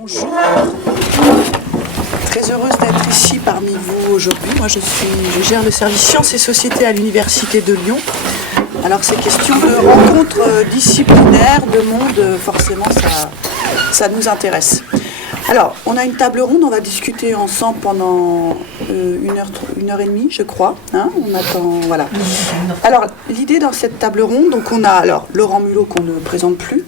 Bonjour, très heureuse d'être ici parmi vous aujourd'hui. Moi je gère le service sciences et sociétés à l'Université de Lyon. Alors ces questions de rencontres disciplinaires, de monde, forcément ça nous intéresse. Alors on a une table ronde, on va discuter ensemble pendant une heure et demie je crois. On attend, voilà. Alors l'idée dans cette table ronde, donc on a alors Laurent Mulot qu'on ne présente plus,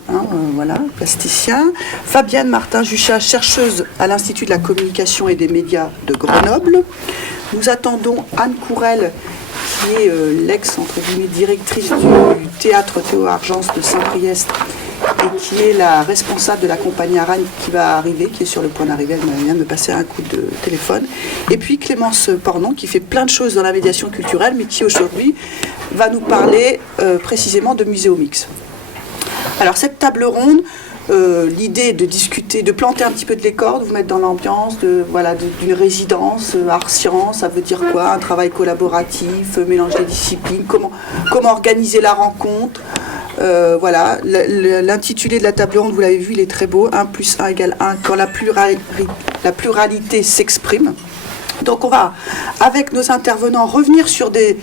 voilà, plasticien, Fabienne Martin-Juchat, chercheuse à l'Institut de la communication et des médias de Grenoble. Nous attendons Anne Courel, qui est l'ex, entre guillemets, directrice du théâtre Théo Argence de Saint-Priest et qui est la responsable de la compagnie Aragne qui va arriver, qui est sur le point d'arriver, elle vient de me passer un coup de téléphone. Et puis Clémence Pornon, qui fait plein de choses dans la médiation culturelle, mais qui aujourd'hui va nous parler précisément de Muséomix. Alors cette table ronde, l'idée est de discuter, de planter un petit peu de décor, de vous mettre dans l'ambiance d'une résidence art-science. Ça veut dire quoi? Un travail collaboratif, mélange des disciplines, comment organiser la rencontre. Voilà, l'intitulé de la table ronde, vous l'avez vu, il est très beau, 1 + 1 = 1, quand la pluralité s'exprime. Donc on va, avec nos intervenants, revenir sur des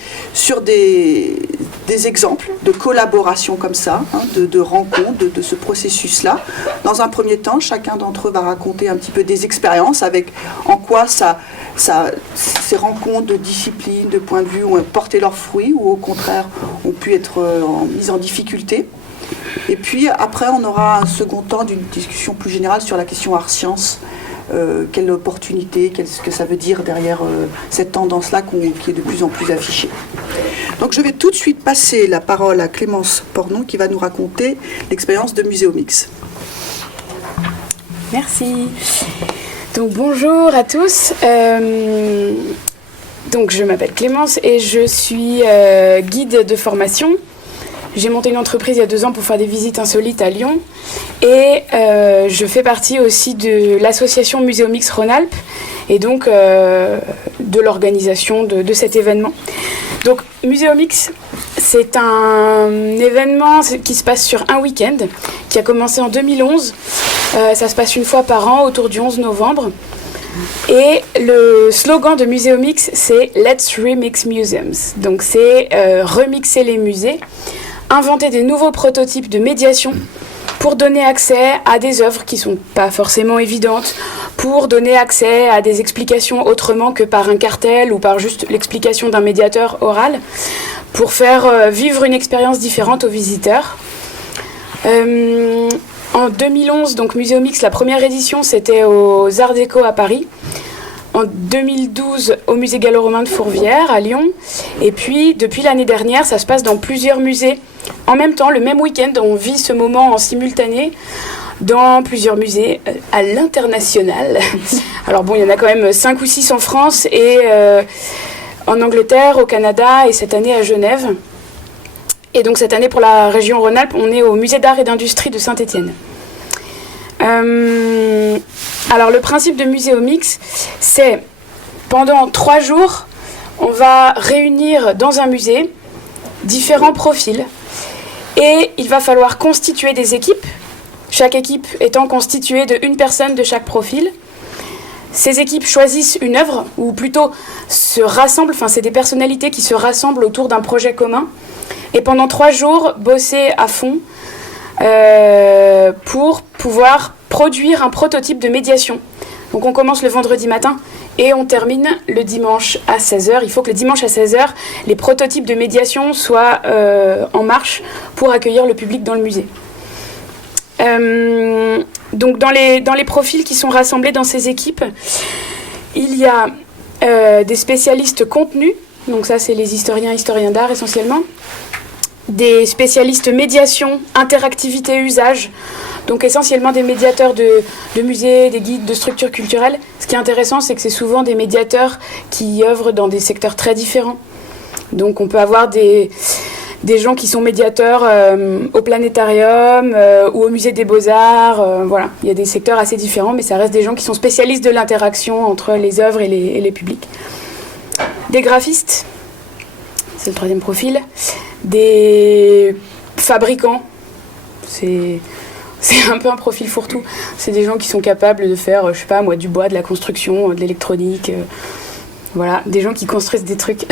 exemples de collaboration comme ça, de rencontres, de ce processus-là. Dans un premier temps, chacun d'entre eux va raconter un petit peu des expériences, avec en quoi ces rencontres de disciplines, de points de vue ont porté leurs fruits, ou au contraire ont pu être mises en difficulté. Et puis après, on aura un second temps d'une discussion plus générale sur la question art-science. Quelle opportunité, qu'est-ce que ça veut dire derrière cette tendance-là qui est de plus en plus affichée. Donc je vais tout de suite passer la parole à Clémence Pornon qui va nous raconter l'expérience de Muséomix. Merci. Donc bonjour à tous. Donc je m'appelle Clémence et je suis guide de formation. J'ai monté une entreprise il y a 2 ans pour faire des visites insolites à Lyon et je fais partie aussi de l'association Muséomix Rhône-Alpes et donc de l'organisation de cet événement. Donc Muséomix, c'est un événement qui se passe sur un week-end qui a commencé en 2011. Ça se passe une fois par an autour du 11 novembre. Et le slogan de Muséomix, c'est « Let's Remix Museums ». Donc c'est remixer les musées, inventer des nouveaux prototypes de médiation pour donner accès à des œuvres qui ne sont pas forcément évidentes, pour donner accès à des explications autrement que par un cartel ou par juste l'explication d'un médiateur oral, pour faire vivre une expérience différente aux visiteurs. En 2011, donc Muséomix, la première édition, c'était aux Arts Déco à Paris. En 2012, au musée gallo-romain de Fourvière, à Lyon. Et puis, depuis l'année dernière, ça se passe dans plusieurs musées. En même temps, le même week-end, on vit ce moment en simultané dans plusieurs musées à l'international. Alors bon, il y en a quand même 5 ou 6 en France et en Angleterre, au Canada et cette année à Genève. Et donc cette année, pour la région Rhône-Alpes, on est au musée d'art et d'industrie de Saint-Étienne. Alors le principe de Muséomix, c'est pendant 3 jours, on va réunir dans un musée différents profils et il va falloir constituer des équipes, chaque équipe étant constituée de 1 personne de chaque profil. Ces équipes choisissent une œuvre, ou plutôt se rassemblent, c'est des personnalités qui se rassemblent autour d'un projet commun et pendant 3 jours bosser à fond pour pouvoir produire un prototype de médiation. Donc on commence le vendredi matin et on termine le dimanche à 16h. Il faut que le dimanche à 16h, les prototypes de médiation soient en marche pour accueillir le public dans le musée. Donc dans les profils qui sont rassemblés dans ces équipes, il y a des spécialistes contenu, donc ça c'est les historiens d'art essentiellement, des spécialistes médiation, interactivité, usage, donc essentiellement des médiateurs de musées, des guides de structures culturelles. Ce qui est intéressant, c'est que c'est souvent des médiateurs qui œuvrent dans des secteurs très différents. Donc on peut avoir des gens qui sont médiateurs au Planétarium ou au Musée des Beaux-Arts. Voilà, il y a des secteurs assez différents, mais ça reste des gens qui sont spécialistes de l'interaction entre les œuvres et les publics. Des graphistes, c'est le 3e profil. Des fabricants, c'est C'est un peu un profil fourre-tout. C'est des gens qui sont capables de faire, je sais pas moi, du bois, de la construction, de l'électronique. Voilà, des gens qui construisent des trucs.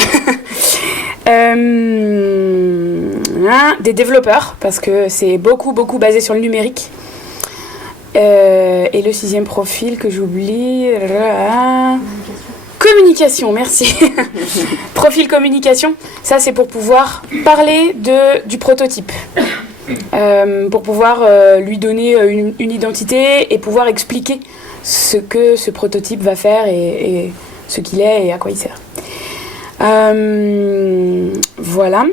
Des développeurs, parce que c'est beaucoup basé sur le numérique. Et le 6e profil que j'oublie... Communication, merci. Profil communication, ça c'est pour pouvoir parler du prototype. Pour pouvoir lui donner une identité et pouvoir expliquer ce que ce prototype va faire et ce qu'il est et à quoi il sert. Voilà.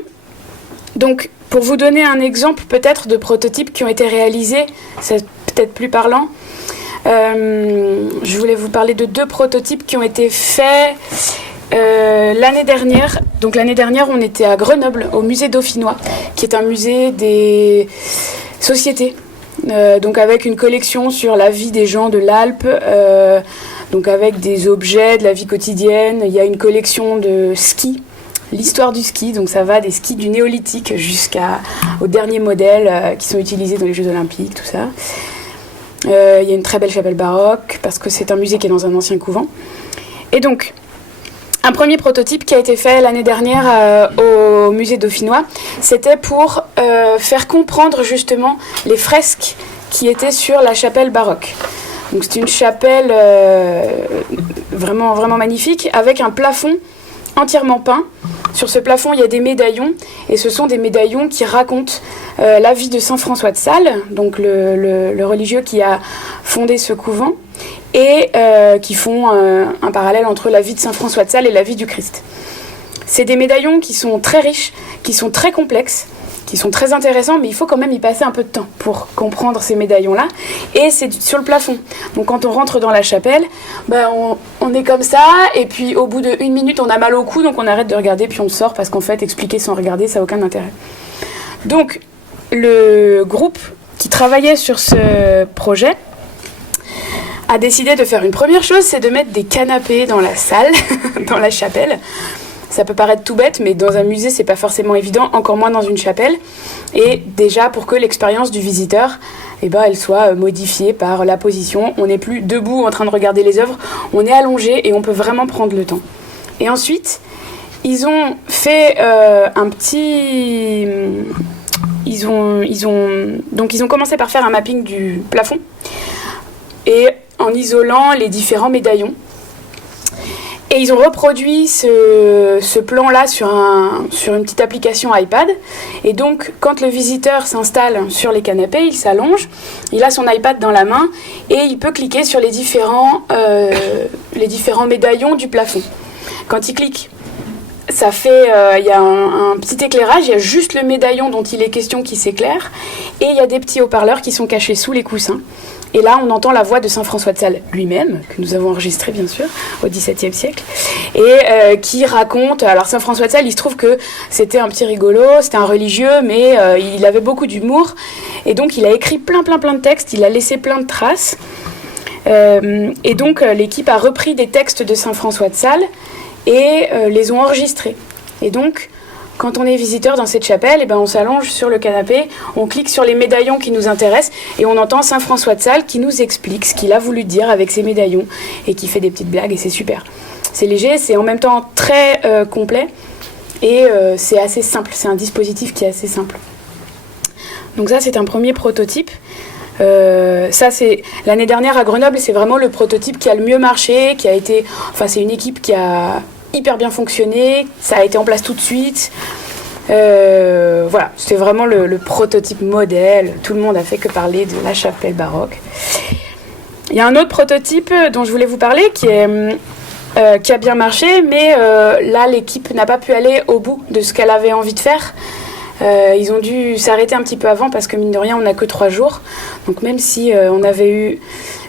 Donc, pour vous donner un exemple peut-être de prototypes qui ont été réalisés, c'est peut-être plus parlant. Je voulais vous parler de 2 prototypes qui ont été faits l'année dernière. Donc l'année dernière, on était à Grenoble, au musée dauphinois, qui est un musée des sociétés. Donc avec une collection sur la vie des gens de l'Alpe, donc avec des objets de la vie quotidienne. Il y a une collection de skis, l'histoire du ski, donc ça va des skis du néolithique jusqu'aux derniers modèles qui sont utilisés dans les Jeux Olympiques, tout ça. Il y a une très belle chapelle baroque, parce que c'est un musée qui est dans un ancien couvent. Et donc, un premier prototype qui a été fait l'année dernière au musée dauphinois, c'était pour faire comprendre justement les fresques qui étaient sur la chapelle baroque. Donc c'est une chapelle vraiment magnifique, avec un plafond entièrement peint. Sur ce plafond, il y a des médaillons, et ce sont des médaillons qui racontent la vie de Saint François de Sales, donc le religieux qui a fondé ce couvent, et qui font un parallèle entre la vie de Saint François de Sales et la vie du Christ. C'est des médaillons qui sont très riches, qui sont très complexes, qui sont très intéressants, mais il faut quand même y passer un peu de temps pour comprendre ces médaillons-là. Et c'est sur le plafond. Donc quand on rentre dans la chapelle, on est comme ça, et puis au bout d'1 minute, on a mal au cou, donc on arrête de regarder, puis on sort, parce qu'en fait, expliquer sans regarder, ça n'a aucun intérêt. Donc, le groupe qui travaillait sur ce projet a décidé de faire une première chose, c'est de mettre des canapés dans la salle, dans la chapelle. Ça peut paraître tout bête, mais dans un musée, c'est pas forcément évident, encore moins dans une chapelle. Et déjà, pour que l'expérience du visiteur, elle soit modifiée par la position. On n'est plus debout en train de regarder les œuvres, on est allongé et on peut vraiment prendre le temps. Et ensuite, ils ont fait un petit... Ils ont commencé par faire un mapping du plafond, et en isolant les différents médaillons. Et ils ont reproduit ce plan-là sur une petite application iPad. Et donc, quand le visiteur s'installe sur les canapés, il s'allonge, il a son iPad dans la main, et il peut cliquer sur les différents médaillons du plafond. Quand il clique, ça fait, y a un petit éclairage, il y a juste le médaillon dont il est question qui s'éclaire, et il y a des petits haut-parleurs qui sont cachés sous les coussins. Et là, on entend la voix de Saint François de Sales lui-même, que nous avons enregistré bien sûr, au XVIIe siècle, et qui raconte... Alors Saint François de Sales, il se trouve que c'était un petit rigolo, c'était un religieux, mais il avait beaucoup d'humour, et donc il a écrit plein de textes, il a laissé plein de traces, et donc l'équipe a repris des textes de Saint François de Sales, et les ont enregistrés. Et donc... Quand on est visiteur dans cette chapelle, on s'allonge sur le canapé, on clique sur les médaillons qui nous intéressent et on entend Saint François de Sales qui nous explique ce qu'il a voulu dire avec ses médaillons et qui fait des petites blagues, et c'est super. C'est léger, c'est en même temps très complet, et c'est assez simple, c'est un dispositif qui est assez simple. Donc ça, c'est un premier prototype. Ça, c'est l'année dernière à Grenoble, c'est vraiment le prototype qui a le mieux marché, c'est une équipe qui a hyper bien fonctionné, ça a été en place tout de suite. Voilà, c'était vraiment le prototype modèle. Tout le monde a fait que parler de la chapelle baroque. Il y a un autre prototype dont je voulais vous parler qui a bien marché, mais là l'équipe n'a pas pu aller au bout de ce qu'elle avait envie de faire. Ils ont dû s'arrêter un petit peu avant, parce que mine de rien on n'a que 3 jours. Donc même si on avait eu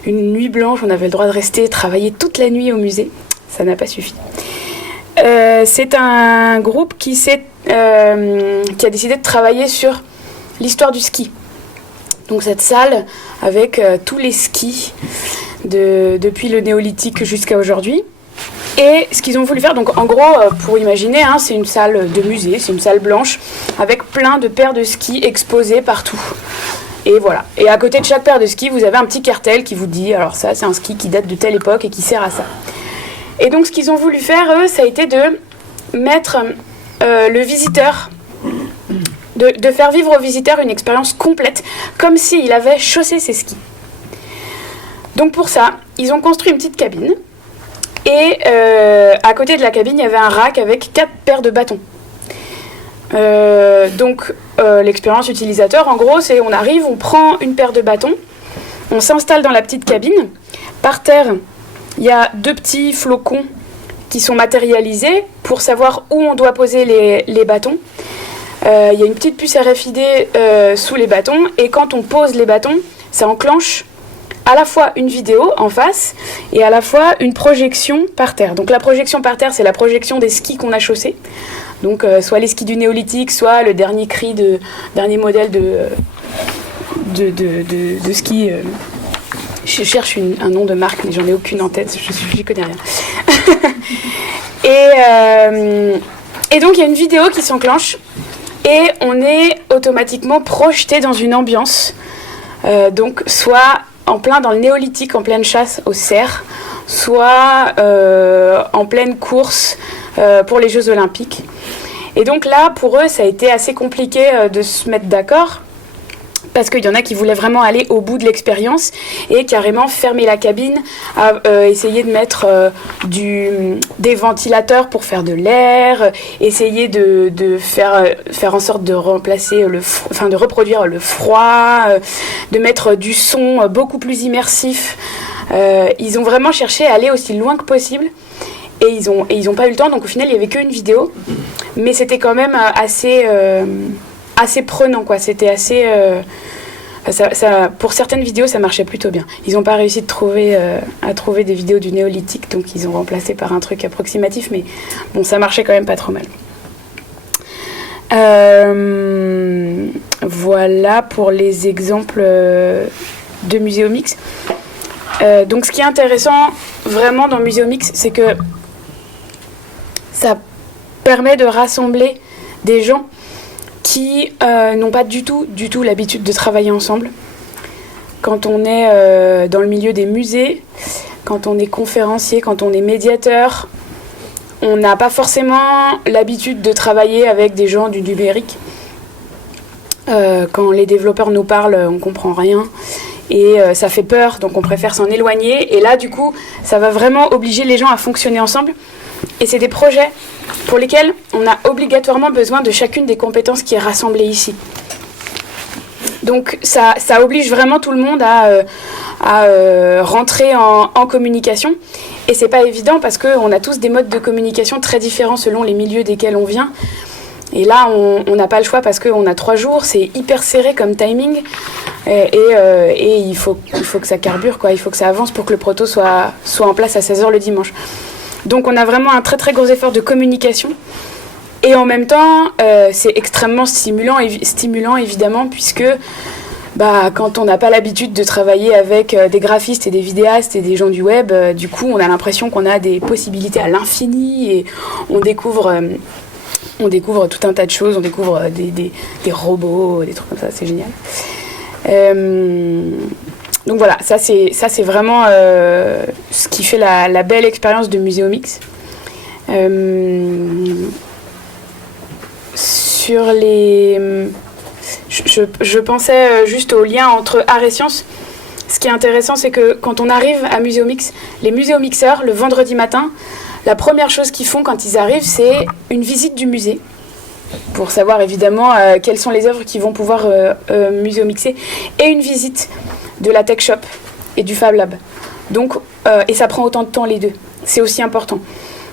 une nuit blanche, on avait le droit de rester travailler toute la nuit au musée, ça n'a pas suffi. C'est un groupe qui a décidé de travailler sur l'histoire du ski. Donc cette salle avec tous les skis depuis le néolithique jusqu'à aujourd'hui. Et ce qu'ils ont voulu faire, donc en gros, pour imaginer, c'est une salle de musée, c'est une salle blanche avec plein de paires de skis exposées partout. Et voilà. Et à côté de chaque paire de skis, vous avez un petit cartel qui vous dit, alors ça, c'est un ski qui date de telle époque et qui sert à ça. Et donc, ce qu'ils ont voulu faire, eux, ça a été de mettre le visiteur, de faire vivre au visiteur une expérience complète, comme s'il avait chaussé ses skis. Donc, pour ça, ils ont construit une petite cabine. Et à côté de la cabine, il y avait un rack avec 4 paires de bâtons. Donc, l'expérience utilisateur, en gros, c'est on arrive, on prend une paire de bâtons, on s'installe dans la petite cabine. Par terre, il y a 2 petits flocons qui sont matérialisés pour savoir où on doit poser les bâtons. Il y a une petite puce RFID sous les bâtons, et quand on pose les bâtons, ça enclenche à la fois une vidéo en face et à la fois une projection par terre. Donc la projection par terre, c'est la projection des skis qu'on a chaussés. Donc soit les skis du néolithique, soit le dernier dernier modèle de ski. Je cherche un nom de marque, mais j'en ai aucune en tête, j'y connais rien. Et donc il y a une vidéo qui s'enclenche et on est automatiquement projeté dans une ambiance. Donc soit en plein dans le néolithique, en pleine chasse aux cerfs, soit en pleine course pour les Jeux Olympiques. Et donc là, pour eux, ça a été assez compliqué de se mettre d'accord, parce qu'il y en a qui voulaient vraiment aller au bout de l'expérience et carrément fermer la cabine, essayer de mettre des ventilateurs pour faire de l'air, essayer de faire en sorte de remplacer de reproduire le froid, de mettre du son beaucoup plus immersif. Ils ont vraiment cherché à aller aussi loin que possible. Et ils ont pas eu le temps, donc au final il y avait qu'une vidéo, mais c'était quand même assez prenant, quoi. C'était assez pour certaines vidéos ça marchait plutôt bien. Ils n'ont pas réussi à trouver des vidéos du néolithique, donc ils ont remplacé par un truc approximatif, mais bon, ça marchait quand même pas trop mal. Voilà pour les exemples de Muséomix. Donc ce qui est intéressant vraiment dans Muséomix, c'est que ça permet de rassembler des gens qui n'ont pas du tout l'habitude de travailler ensemble. Quand on est dans le milieu des musées, quand on est conférencier, quand on est médiateur, on n'a pas forcément l'habitude de travailler avec des gens du numérique. Quand les développeurs nous parlent, on ne comprend rien. Et ça fait peur, donc on préfère s'en éloigner. Et là, du coup, ça va vraiment obliger les gens à fonctionner ensemble. Et c'est des projets pour lesquels on a obligatoirement besoin de chacune des compétences qui est rassemblée ici. Donc ça oblige vraiment tout le monde à rentrer en communication. Et c'est pas évident parce qu'on a tous des modes de communication très différents selon les milieux desquels on vient. Et là, on n'a pas le choix parce qu'on a 3 jours, c'est hyper serré comme timing. Et il faut que ça carbure, quoi. Il faut que ça avance pour que le proto soit en place à 16h le dimanche. Donc on a vraiment un très très gros effort de communication. Et en même temps, c'est extrêmement stimulant évidemment, puisque quand on n'a pas l'habitude de travailler avec des graphistes et des vidéastes et des gens du web, du coup on a l'impression qu'on a des possibilités à l'infini et on découvre tout un tas de choses, on découvre des robots, des trucs comme ça, c'est génial. Donc voilà, ça c'est vraiment ce qui fait la belle expérience de Muséomix. Je pensais juste au lien entre art et science. Ce qui est intéressant, c'est que quand on arrive à Muséomix, les muséomixeurs, le vendredi matin, la première chose qu'ils font quand ils arrivent, c'est une visite du musée, pour savoir évidemment quelles sont les œuvres qu'ils vont pouvoir muséomixer, et une visite de la Tech Shop et du Fab Lab. Donc, et ça prend autant de temps les deux. C'est aussi important.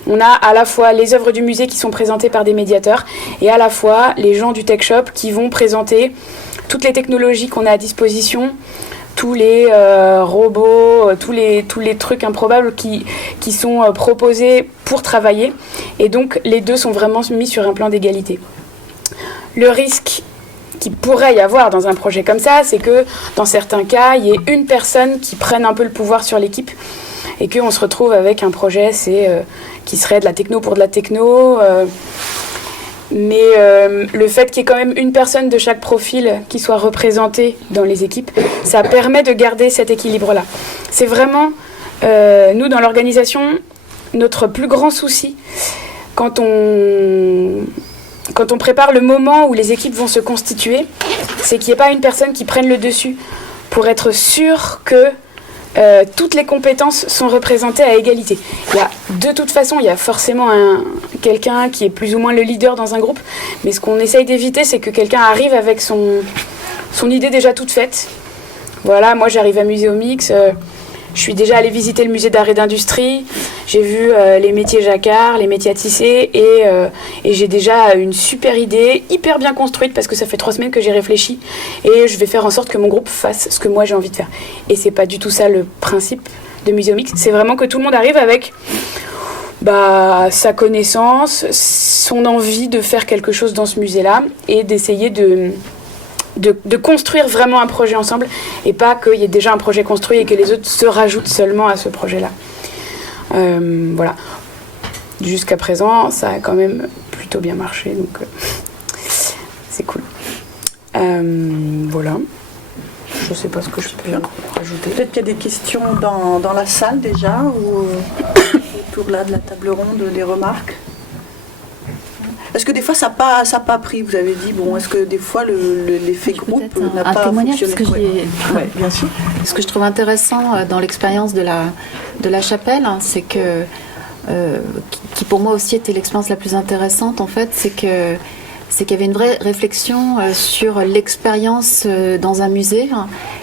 On a à la fois les œuvres du musée qui sont présentées par des médiateurs et à la fois les gens du Tech Shop qui vont présenter toutes les technologies qu'on a à disposition, tous les robots, tous les trucs improbables qui sont proposés pour travailler. Et donc, les deux sont vraiment mis sur un plan d'égalité. Le risque qu'il pourrait y avoir dans un projet comme ça, c'est que dans certains cas, il y ait une personne qui prenne un peu le pouvoir sur l'équipe et qu'on se retrouve avec un projet qui serait de la techno pour de la techno. Mais le fait qu'il y ait quand même une personne de chaque profil qui soit représentée dans les équipes, ça permet de garder cet équilibre-là. C'est vraiment, nous, dans l'organisation, notre plus grand souci, quand on prépare le moment où les équipes vont se constituer, c'est qu'il n'y ait pas une personne qui prenne le dessus pour être sûr que toutes les compétences sont représentées à égalité. De toute façon, il y a forcément quelqu'un qui est plus ou moins le leader dans un groupe, mais ce qu'on essaye d'éviter, c'est que quelqu'un arrive avec son idée déjà toute faite. Voilà, moi j'arrive à Muséomix, je suis déjà allée visiter le musée d'art et d'industrie, j'ai vu les métiers jacquard, les métiers à tisser, et j'ai déjà une super idée, hyper bien construite, parce que ça fait 3 semaines que j'ai réfléchi, et je vais faire en sorte que mon groupe fasse ce que moi j'ai envie de faire. Et c'est pas du tout ça le principe de Muséomix, c'est vraiment que tout le monde arrive avec sa connaissance, son envie de faire quelque chose dans ce musée-là, et d'essayer de construire vraiment un projet ensemble, et pas qu'il y ait déjà un projet construit et que les autres se rajoutent seulement à ce projet-là. Voilà. Jusqu'à présent, ça a quand même plutôt bien marché, donc c'est cool. Voilà. Je ne sais pas ce que je peux rajouter. Peut-être qu'il y a des questions dans la salle déjà, ou autour là de la table ronde, des remarques. Est-ce que des fois ça n'a pas pris, vous avez dit, est-ce que des fois l'effet groupe n'a pas fonctionné? Bien sûr. Ce que je trouve intéressant dans l'expérience de la chapelle, c'est que, qui pour moi aussi était l'expérience la plus intéressante en fait, c'est qu'il y avait une vraie réflexion sur l'expérience dans un musée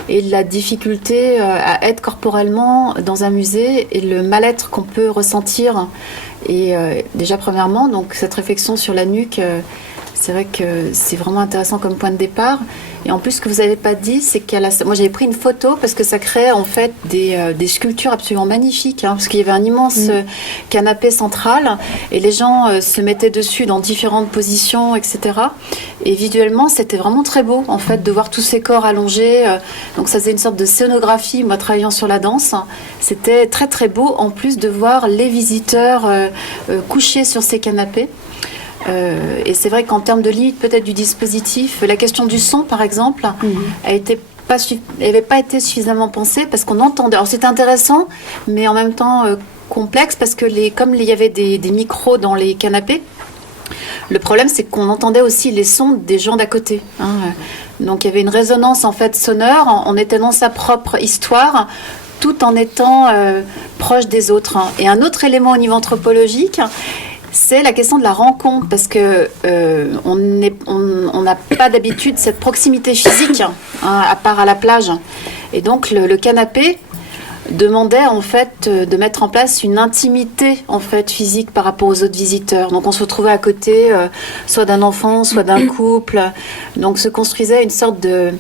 et la difficulté à être corporellement dans un musée et le mal-être qu'on peut ressentir. Et déjà premièrement, donc cette réflexion sur la nuque, c'est vrai que c'est vraiment intéressant comme point de départ. Et en plus, ce que vous n'avez pas dit, c'est moi j'avais pris une photo parce que ça créait en fait des sculptures absolument magnifiques, parce qu'il y avait un immense canapé central et les gens se mettaient dessus dans différentes positions, etc. Et visuellement, c'était vraiment très beau en fait de voir tous ces corps allongés. Donc ça faisait une sorte de scénographie. Moi, travaillant sur la danse, c'était très très beau en plus de voir les visiteurs couchés sur ces canapés. Et c'est vrai qu'en termes de limite peut-être du dispositif, la question du son par exemple n'avait pas été suffisamment pensée parce qu'on entendait. Alors c'était intéressant, mais en même temps complexe parce que comme il y avait des micros dans les canapés, le problème c'est qu'on entendait aussi les sons des gens d'à côté. Donc il y avait une résonance en fait sonore. On était dans sa propre histoire, tout en étant proche des autres. Et un autre élément au niveau anthropologique, c'est la question de la rencontre, parce que on n'a pas d'habitude cette proximité physique, à part à la plage. Et donc le canapé demandait en fait de mettre en place une intimité en fait physique par rapport aux autres visiteurs. Donc on se retrouvait à côté, soit d'un enfant, soit d'un couple. Donc se construisait une sorte de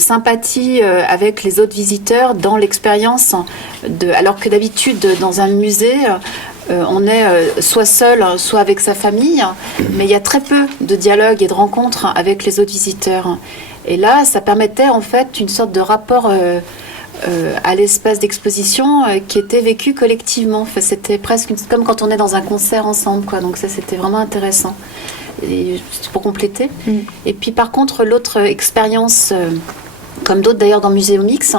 sympathie avec les autres visiteurs dans l'expérience. Alors que d'habitude, dans un musée, on est soit seul, soit avec sa famille, mais il y a très peu de dialogue et de rencontres avec les autres visiteurs. Et là, ça permettait en fait une sorte de rapport à l'espace d'exposition qui était vécu collectivement. Enfin, c'était presque comme quand on est dans un concert ensemble, quoi. Donc ça, c'était vraiment intéressant. Et pour compléter. Et puis par contre, l'autre expérience, comme d'autres d'ailleurs dans Muséomix,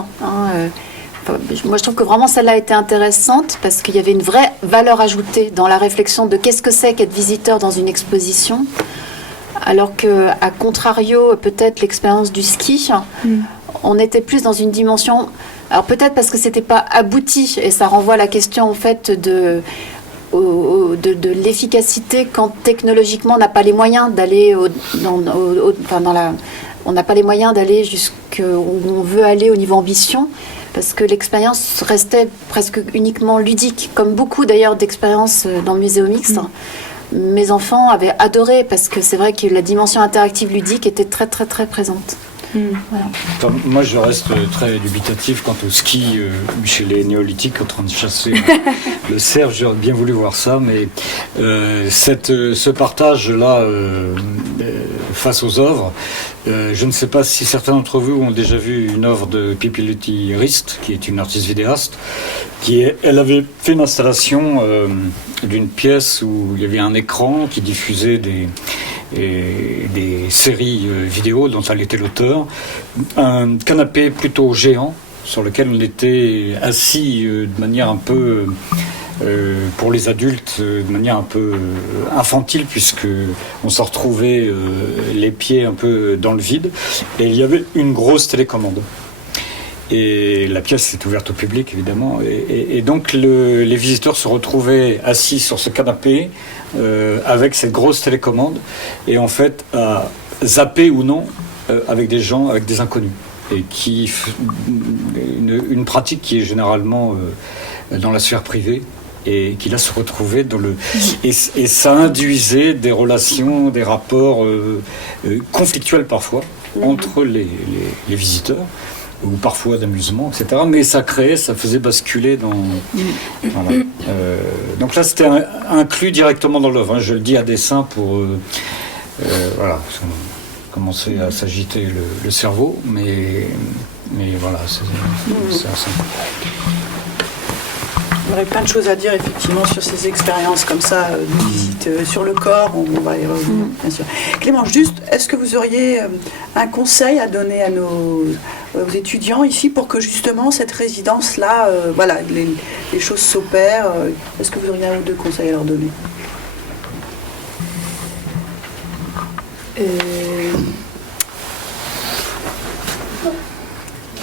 moi je trouve que vraiment celle-là a été intéressante parce qu'il y avait une vraie valeur ajoutée dans la réflexion de qu'est-ce que c'est qu'être visiteur dans une exposition, alors qu'à contrario peut-être l'expérience du ski, on était plus dans une dimension, alors peut-être parce que c'était pas abouti, et ça renvoie à la question en fait de l'efficacité quand technologiquement on n'a pas les moyens d'aller on n'a pas les moyens d'aller jusqu'où on veut aller au niveau ambition, parce que l'expérience restait presque uniquement ludique, comme beaucoup d'ailleurs d'expériences dans Muséomix. Mes enfants avaient adoré parce que c'est vrai que la dimension interactive ludique était très très très présente. Voilà. Enfin, moi, je reste très dubitatif quant au ski chez les néolithiques en train de chasser le cerf. J'aurais bien voulu voir ça, mais ce partage-là face aux œuvres, je ne sais pas si certains d'entre vous ont déjà vu une œuvre de Pipilutti Rist, qui est une artiste vidéaste, elle avait fait une installation d'une pièce où il y avait un écran qui diffusait des séries vidéo dont elle était l'auteur, un canapé plutôt géant sur lequel on était assis de manière un peu, pour les adultes, de manière un peu infantile, puisque on s'en retrouvait les pieds un peu dans le vide, et il y avait une grosse télécommande. Et la pièce est ouverte au public, évidemment. Et donc, les visiteurs se retrouvaient assis sur ce canapé avec cette grosse télécommande et en fait, à zapper ou non avec des gens, avec des inconnus. Et une pratique qui est généralement dans la sphère privée et qui là se retrouvait dans le... Et ça induisait des relations, des rapports conflictuels parfois entre les visiteurs, ou parfois d'amusement, etc. Mais ça faisait basculer dans... Voilà. Donc là, c'était inclus directement dans l'œuvre. Je le dis à dessein pour voilà, commencer à s'agiter le cerveau, mais voilà, c'est assez... Il y aurait plein de choses à dire effectivement sur ces expériences comme ça, de visite sur le corps, on va y revenir bien sûr. Clément, juste, est-ce que vous auriez un conseil à donner à aux étudiants ici pour que justement cette résidence-là, voilà, les choses s'opèrent, est-ce que vous auriez un ou deux conseils à leur donner?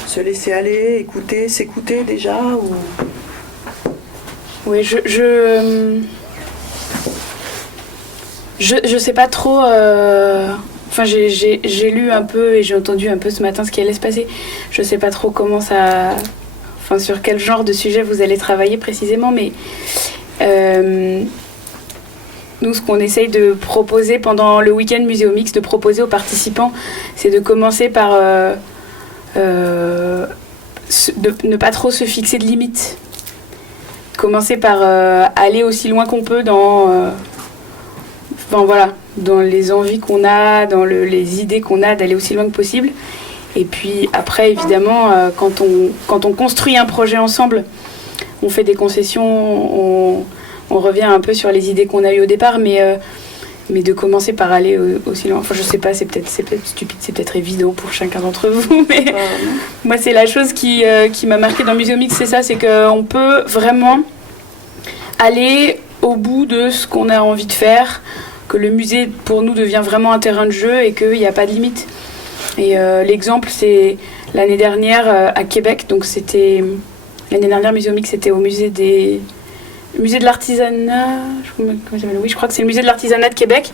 Se laisser aller, écouter, s'écouter déjà ou... Oui, je sais pas trop. Enfin, j'ai lu un peu et j'ai entendu un peu ce matin ce qui allait se passer. Je sais pas trop comment ça. Enfin, sur quel genre de sujet vous allez travailler précisément, mais nous, ce qu'on essaye de proposer pendant le week-end Muséo Mix, de proposer aux participants, c'est de commencer par de ne pas trop se fixer de limites. Commencer par aller aussi loin qu'on peut dans, enfin, voilà, dans les envies qu'on a, dans les idées qu'on a, d'aller aussi loin que possible. Et puis après, évidemment, quand on construit un projet ensemble, on fait des concessions, on revient un peu sur les idées qu'on a eues au départ, mais de commencer par aller aussi loin. Enfin, je sais pas, c'est peut-être stupide, c'est peut-être évident pour chacun d'entre vous, mais moi, c'est la chose qui m'a marqué dans Muséo Mix, c'est ça, c'est qu'on peut vraiment aller au bout de ce qu'on a envie de faire, que le musée, pour nous, devient vraiment un terrain de jeu et qu'il n'y a pas de limite. Et l'exemple, c'est l'année dernière à Québec, donc c'était... L'année dernière, Muséo Mix, c'était au musée de l'artisanat, oui, je crois que c'est le musée de l'artisanat de Québec.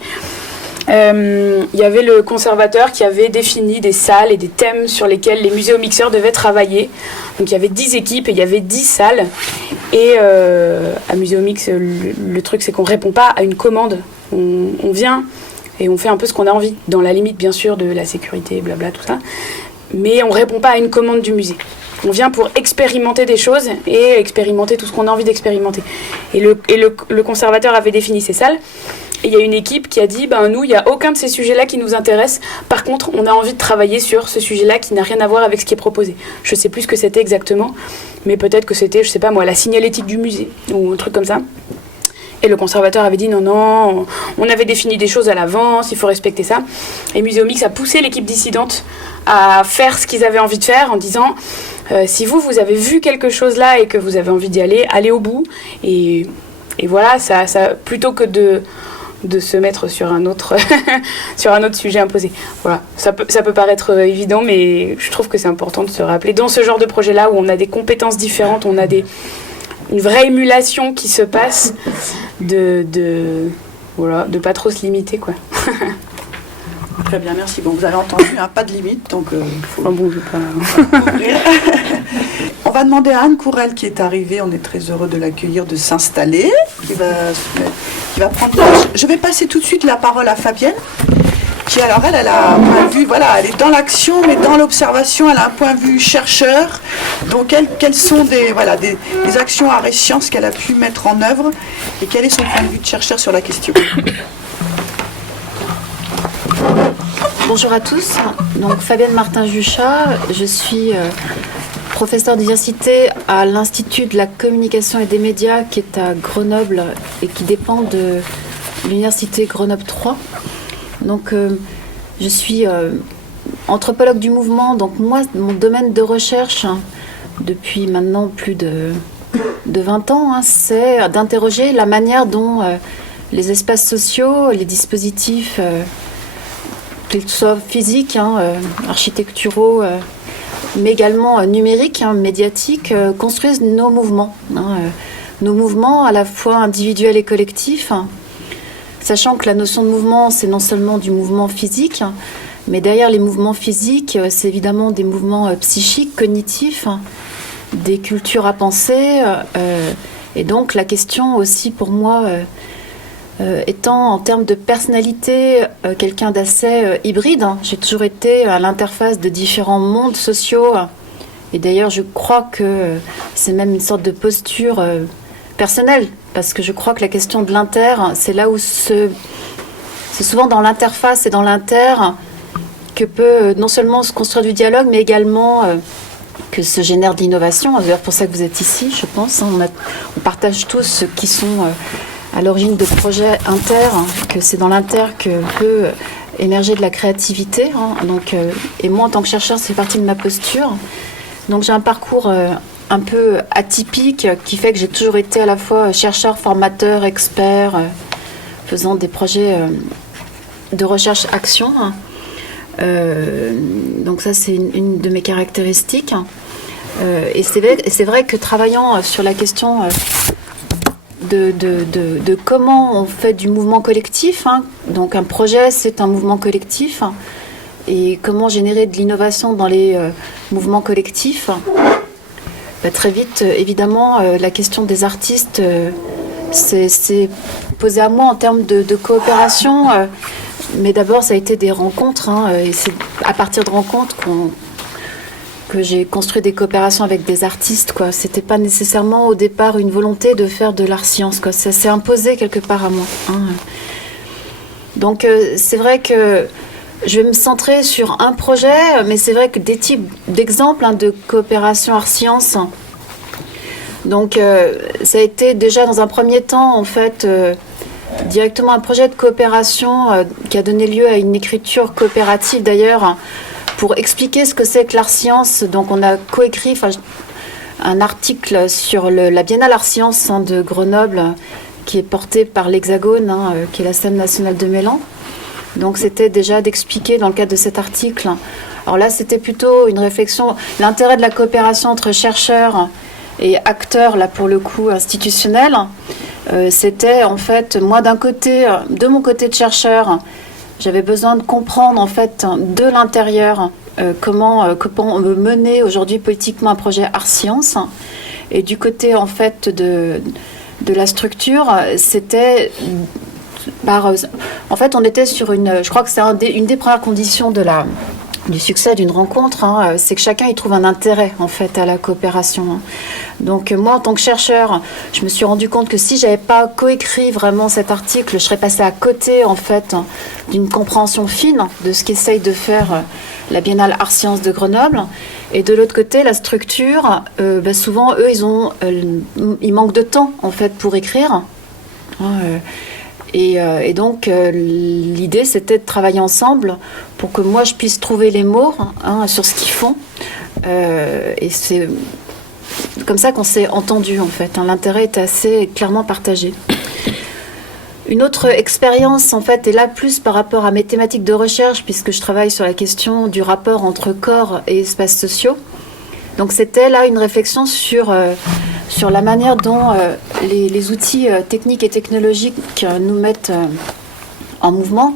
Il y avait le conservateur qui avait défini des salles et des thèmes sur lesquels les muséomixeurs devaient travailler. Donc il y avait 10 équipes et il y avait 10 salles. Et à Muséomix, le truc, c'est qu'on ne répond pas à une commande. On vient et on fait un peu ce qu'on a envie, dans la limite, bien sûr, de la sécurité, blabla, tout ça. Mais on ne répond pas à une commande du musée. On vient pour expérimenter des choses et expérimenter tout ce qu'on a envie d'expérimenter. Et le conservateur avait défini ces salles. Et il y a une équipe qui a dit, nous, il n'y a aucun de ces sujets-là qui nous intéresse. Par contre, on a envie de travailler sur ce sujet-là qui n'a rien à voir avec ce qui est proposé. Je ne sais plus ce que c'était exactement, mais peut-être que c'était, je ne sais pas moi, la signalétique du musée, ou un truc comme ça. Et le conservateur avait dit, non, on avait défini des choses à l'avance, il faut respecter ça. Et Muséo Mix a poussé l'équipe dissidente à faire ce qu'ils avaient envie de faire en disant, si vous avez vu quelque chose là et que vous avez envie d'y aller, allez au bout. Et voilà, ça plutôt que de se mettre sur un autre sujet imposé. Voilà, ça peut paraître évident, mais je trouve que c'est important de se rappeler. Dans ce genre de projet-là, où on a des compétences différentes, on a une vraie émulation qui se passe, de pas trop se limiter, quoi. Très bien, merci. Bon, vous avez entendu, pas de limite, donc bon, je vais pas... On va demander à Anne Courel qui est arrivée, on est très heureux de l'accueillir, de s'installer, qui va prendre... Je vais passer tout de suite la parole à Fabienne, qui alors elle a un point de vue, voilà, elle est dans l'action, mais dans l'observation, elle a un point de vue chercheur. Donc quelles sont des actions arts et sciences qu'elle a pu mettre en œuvre et quel est son point de vue de chercheur sur la question. Bonjour à tous, donc Fabienne Martin-Juchat, je suis professeure d'université à l'Institut de la communication et des médias qui est à Grenoble et qui dépend de l'université Grenoble 3. Donc je suis anthropologue du mouvement, donc moi mon domaine de recherche depuis maintenant plus de 20 ans, c'est d'interroger la manière dont les espaces sociaux, les dispositifs, qu'ils soient physiques, architecturaux, mais également numériques, médiatiques, construisent nos mouvements. Nos mouvements à la fois individuels et collectifs, sachant que la notion de mouvement, c'est non seulement du mouvement physique, mais derrière les mouvements physiques, c'est évidemment des mouvements psychiques, cognitifs, des cultures à penser, et donc la question aussi pour moi, étant en termes de personnalité quelqu'un d'assez hybride, j'ai toujours été à l'interface de différents mondes sociaux, et d'ailleurs je crois que c'est même une sorte de posture personnelle, parce que je crois que la question de l'inter, c'est là où c'est souvent dans l'interface et dans l'inter que peut non seulement se construire du dialogue, mais également que se génère de l'innovation. C'est d'ailleurs pour ça que vous êtes ici, je pense. On partage tous ceux qui sont à l'origine de projets inter, que c'est dans l'inter que peut émerger de la créativité. Donc, et moi, en tant que chercheur, c'est partie de ma posture. Donc j'ai un parcours un peu atypique qui fait que j'ai toujours été à la fois chercheur, formateur, expert, faisant des projets de recherche-action. Donc ça, c'est une de mes caractéristiques. Et c'est vrai que travaillant sur la question de comment on fait du mouvement collectif, donc un projet, c'est un mouvement collectif, et comment générer de l'innovation dans les mouvements collectifs, très vite, évidemment, la question des artistes s'est posée à moi en termes de coopération. Mais d'abord, ça a été des rencontres, et c'est à partir de rencontres que j'ai construit des coopérations avec des artistes, quoi. C'était pas nécessairement au départ une volonté de faire de l'art-science, quoi. Ça s'est imposé quelque part à moi. Donc c'est vrai que je vais me centrer sur un projet, mais c'est vrai que des types d'exemples de coopération art-science. Donc ça a été déjà dans un premier temps, en fait, directement un projet de coopération qui a donné lieu à une écriture coopérative d'ailleurs, pour expliquer ce que c'est que l'art-science. Donc on a coécrit un article sur la Biennale Art-Science de Grenoble, qui est porté par l'Hexagone, qui est la scène nationale de Mélan. Donc c'était déjà d'expliquer dans le cadre de cet article. Alors là, c'était plutôt une réflexion, l'intérêt de la coopération entre chercheurs et acteurs, là pour le coup institutionnels. C'était en fait, moi d'un côté, de mon côté de chercheur, j'avais besoin de comprendre en fait de l'intérieur comment mener aujourd'hui politiquement un projet art-science. Et du côté en fait de la structure, c'était en fait on était sur je crois que c'est une des premières conditions du succès d'une rencontre, c'est que chacun y trouve un intérêt en fait à la coopération. Donc moi en tant que chercheur, je me suis rendu compte que si j'avais pas coécrit vraiment cet article, je serais passée à côté en fait d'une compréhension fine de ce qu'essaye de faire la Biennale Art-Sciences de Grenoble. Et de l'autre côté, la structure, souvent eux ils manquent de temps en fait pour écrire. Et donc, l'idée, c'était de travailler ensemble pour que moi, je puisse trouver les mots sur ce qu'ils font. Et c'est comme ça qu'on s'est entendu, en fait. L'intérêt est assez clairement partagé. Une autre expérience, en fait, est là plus par rapport à mes thématiques de recherche, puisque je travaille sur la question du rapport entre corps et espaces sociaux. Donc, c'était là une réflexion sur la manière dont les outils techniques et technologiques nous mettent en mouvement.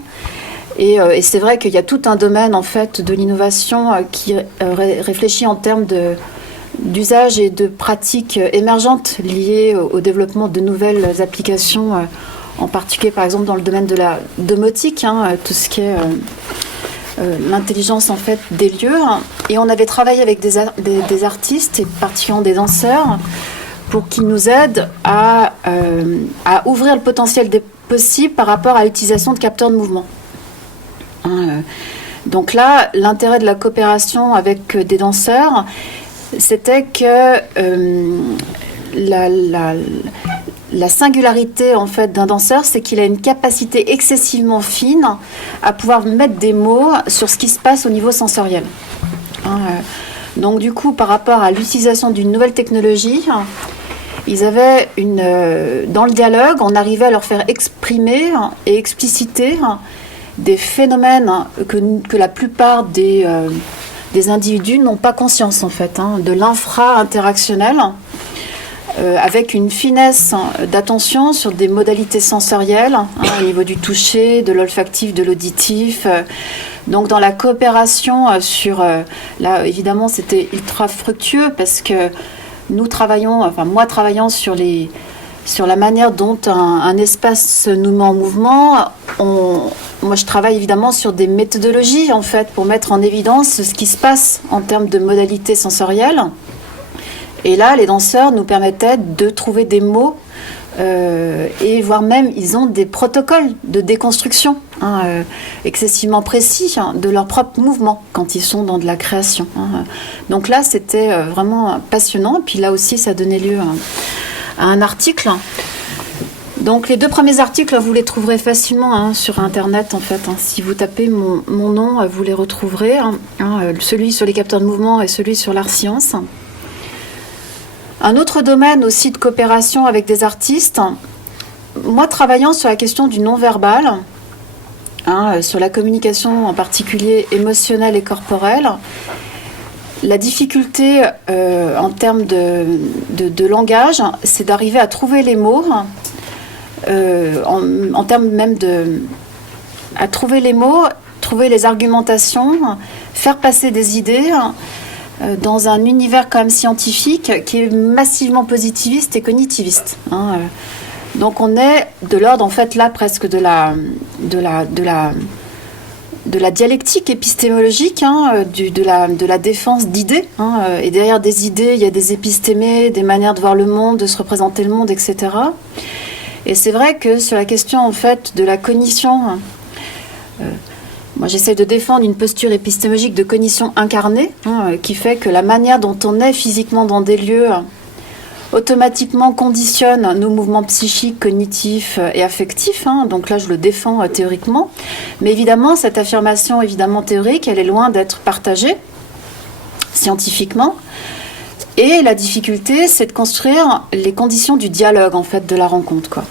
Et c'est vrai qu'il y a tout un domaine en fait de l'innovation qui réfléchit en termes d'usages et de pratiques émergentes liées au développement de nouvelles applications en particulier par exemple dans le domaine de la domotique, tout ce qui est l'intelligence en fait des lieux. Et on avait travaillé avec des artistes et particulièrement des danseurs pour qu'ils nous aident à ouvrir le potentiel des possibles par rapport à l'utilisation de capteurs de mouvement. Donc là, l'intérêt de la coopération avec des danseurs, c'était que la singularité en fait d'un danseur, c'est qu'il a une capacité excessivement fine à pouvoir mettre des mots sur ce qui se passe au niveau sensoriel. Donc du coup, par rapport à l'utilisation d'une nouvelle technologie, ils avaient dans le dialogue, on arrivait à leur faire exprimer et expliciter des phénomènes que la plupart des individus n'ont pas conscience en fait, de l'infra-interactionnel, avec une finesse d'attention sur des modalités sensorielles, au niveau du toucher, de l'olfactif, de l'auditif. Donc dans la coopération là évidemment c'était ultra fructueux parce que moi travaillant sur la manière dont un espace se nous met en mouvement, moi je travaille évidemment sur des méthodologies en fait pour mettre en évidence ce qui se passe en termes de modalités sensorielles. Et là, les danseurs nous permettaient de trouver des mots et voire même ils ont des protocoles de déconstruction excessivement précis de leurs propres mouvements quand ils sont dans de la création. Donc là, c'était vraiment passionnant. Puis là aussi, ça donnait lieu à un article. Donc les 2 premiers articles, vous les trouverez facilement sur Internet en fait. Si vous tapez mon nom, vous les retrouverez. Celui sur les capteurs de mouvement et celui sur l'art science. Un autre domaine aussi de coopération avec des artistes, moi travaillant sur la question du non-verbal, sur la communication en particulier émotionnelle et corporelle, la difficulté en termes de langage, c'est d'arriver à trouver les mots, en termes même à trouver les mots, trouver les argumentations, faire passer des idées dans un univers quand même scientifique qui est massivement positiviste et cognitiviste. Donc on est de l'ordre en fait là presque de la dialectique épistémologique, de la défense d'idées. Et derrière des idées, il y a des épistémés, des manières de voir le monde, de se représenter le monde, etc. Et c'est vrai que sur la question en fait de la cognition, moi, j'essaie de défendre une posture épistémologique de cognition incarnée, qui fait que la manière dont on est physiquement dans des lieux automatiquement conditionne nos mouvements psychiques, cognitifs et affectifs. Donc là, je le défends théoriquement. Mais évidemment, cette affirmation théorique, elle est loin d'être partagée scientifiquement. Et la difficulté, c'est de construire les conditions du dialogue, en fait, de la rencontre, quoi.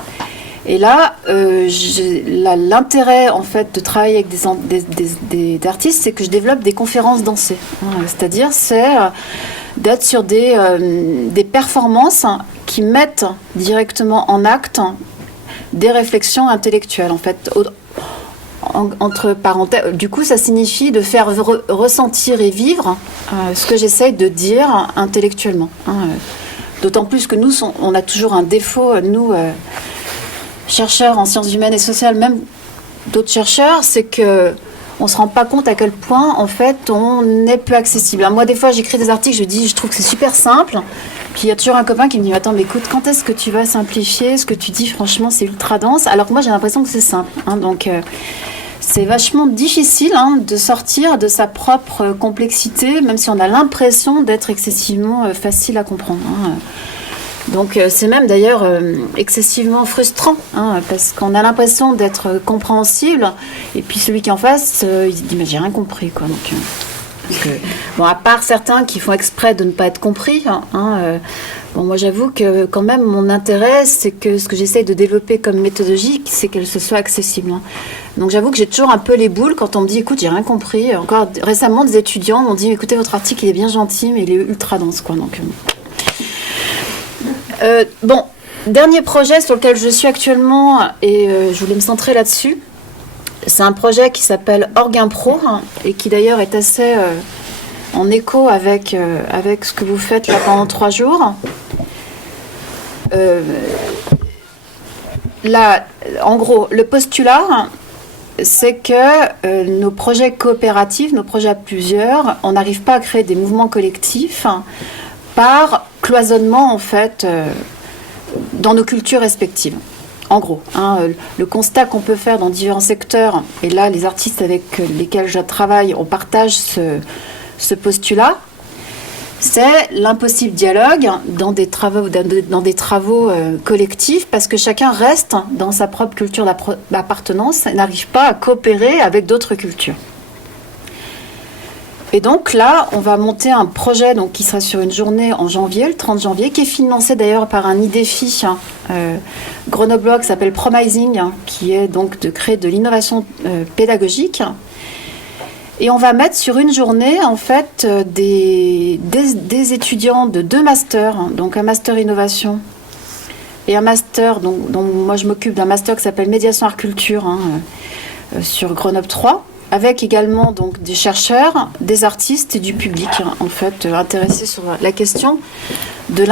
Et là, l'intérêt en fait de travailler avec des artistes, c'est que je développe des conférences dansées. C'est-à-dire, c'est d'être sur des performances qui mettent directement en acte des réflexions intellectuelles. En fait, entre parenthèses, du coup, ça signifie de faire ressentir et vivre ce que j'essaye de dire intellectuellement. D'autant plus que nous, on a toujours un défaut, nous. Chercheurs en sciences humaines et sociales, même d'autres chercheurs, c'est que on se rend pas compte à quel point en fait on est peu accessible. Alors moi des fois j'écris des articles, je trouve que c'est super simple, puis il y a toujours un copain qui me dit attends mais écoute, quand est-ce que tu vas simplifier ce que tu dis, franchement c'est ultra dense, alors que moi j'ai l'impression que c'est simple, donc c'est vachement difficile de sortir de sa propre complexité, même si on a l'impression d'être excessivement facile à comprendre. Donc c'est même d'ailleurs excessivement frustrant, parce qu'on a l'impression d'être compréhensible, et puis celui qui est en face, il se dit mais j'ai rien compris, quoi. Donc, parce que, bon, à part certains qui font exprès de ne pas être compris, bon, moi j'avoue que quand même mon intérêt, c'est que ce que j'essaye de développer comme méthodologie, c'est qu'elle se soit accessible. Donc j'avoue que j'ai toujours un peu les boules quand on me dit écoute j'ai rien compris. Encore récemment des étudiants m'ont dit écoutez votre article il est bien gentil mais il est ultra dense, quoi. Donc bon, dernier projet sur lequel je suis actuellement, et je voulais me centrer là-dessus, c'est un projet qui s'appelle Orgimpro, et qui d'ailleurs est assez en écho avec ce que vous faites là pendant 3 jours. là, en gros, le postulat, c'est que nos projets coopératifs, nos projets à plusieurs, on n'arrive pas à créer des mouvements collectifs par cloisonnement, en fait, dans nos cultures respectives. En gros, le constat qu'on peut faire dans différents secteurs, et là, les artistes avec lesquels je travaille, on partage ce postulat, c'est l'impossible dialogue dans des travaux collectifs, parce que chacun reste dans sa propre culture d'appartenance et n'arrive pas à coopérer avec d'autres cultures. Et donc là, on va monter un projet qui sera sur une journée en janvier, le 30 janvier, qui est financé d'ailleurs par un IDEFI grenoblois qui s'appelle Promising, qui est donc de créer de l'innovation pédagogique. Et on va mettre sur une journée, en fait, des étudiants de 2 masters, donc un master innovation et un master, dont moi je m'occupe d'un master qui s'appelle médiation art culture sur Grenoble 3, avec également donc des chercheurs, des artistes et du public, en fait, intéressés sur la question de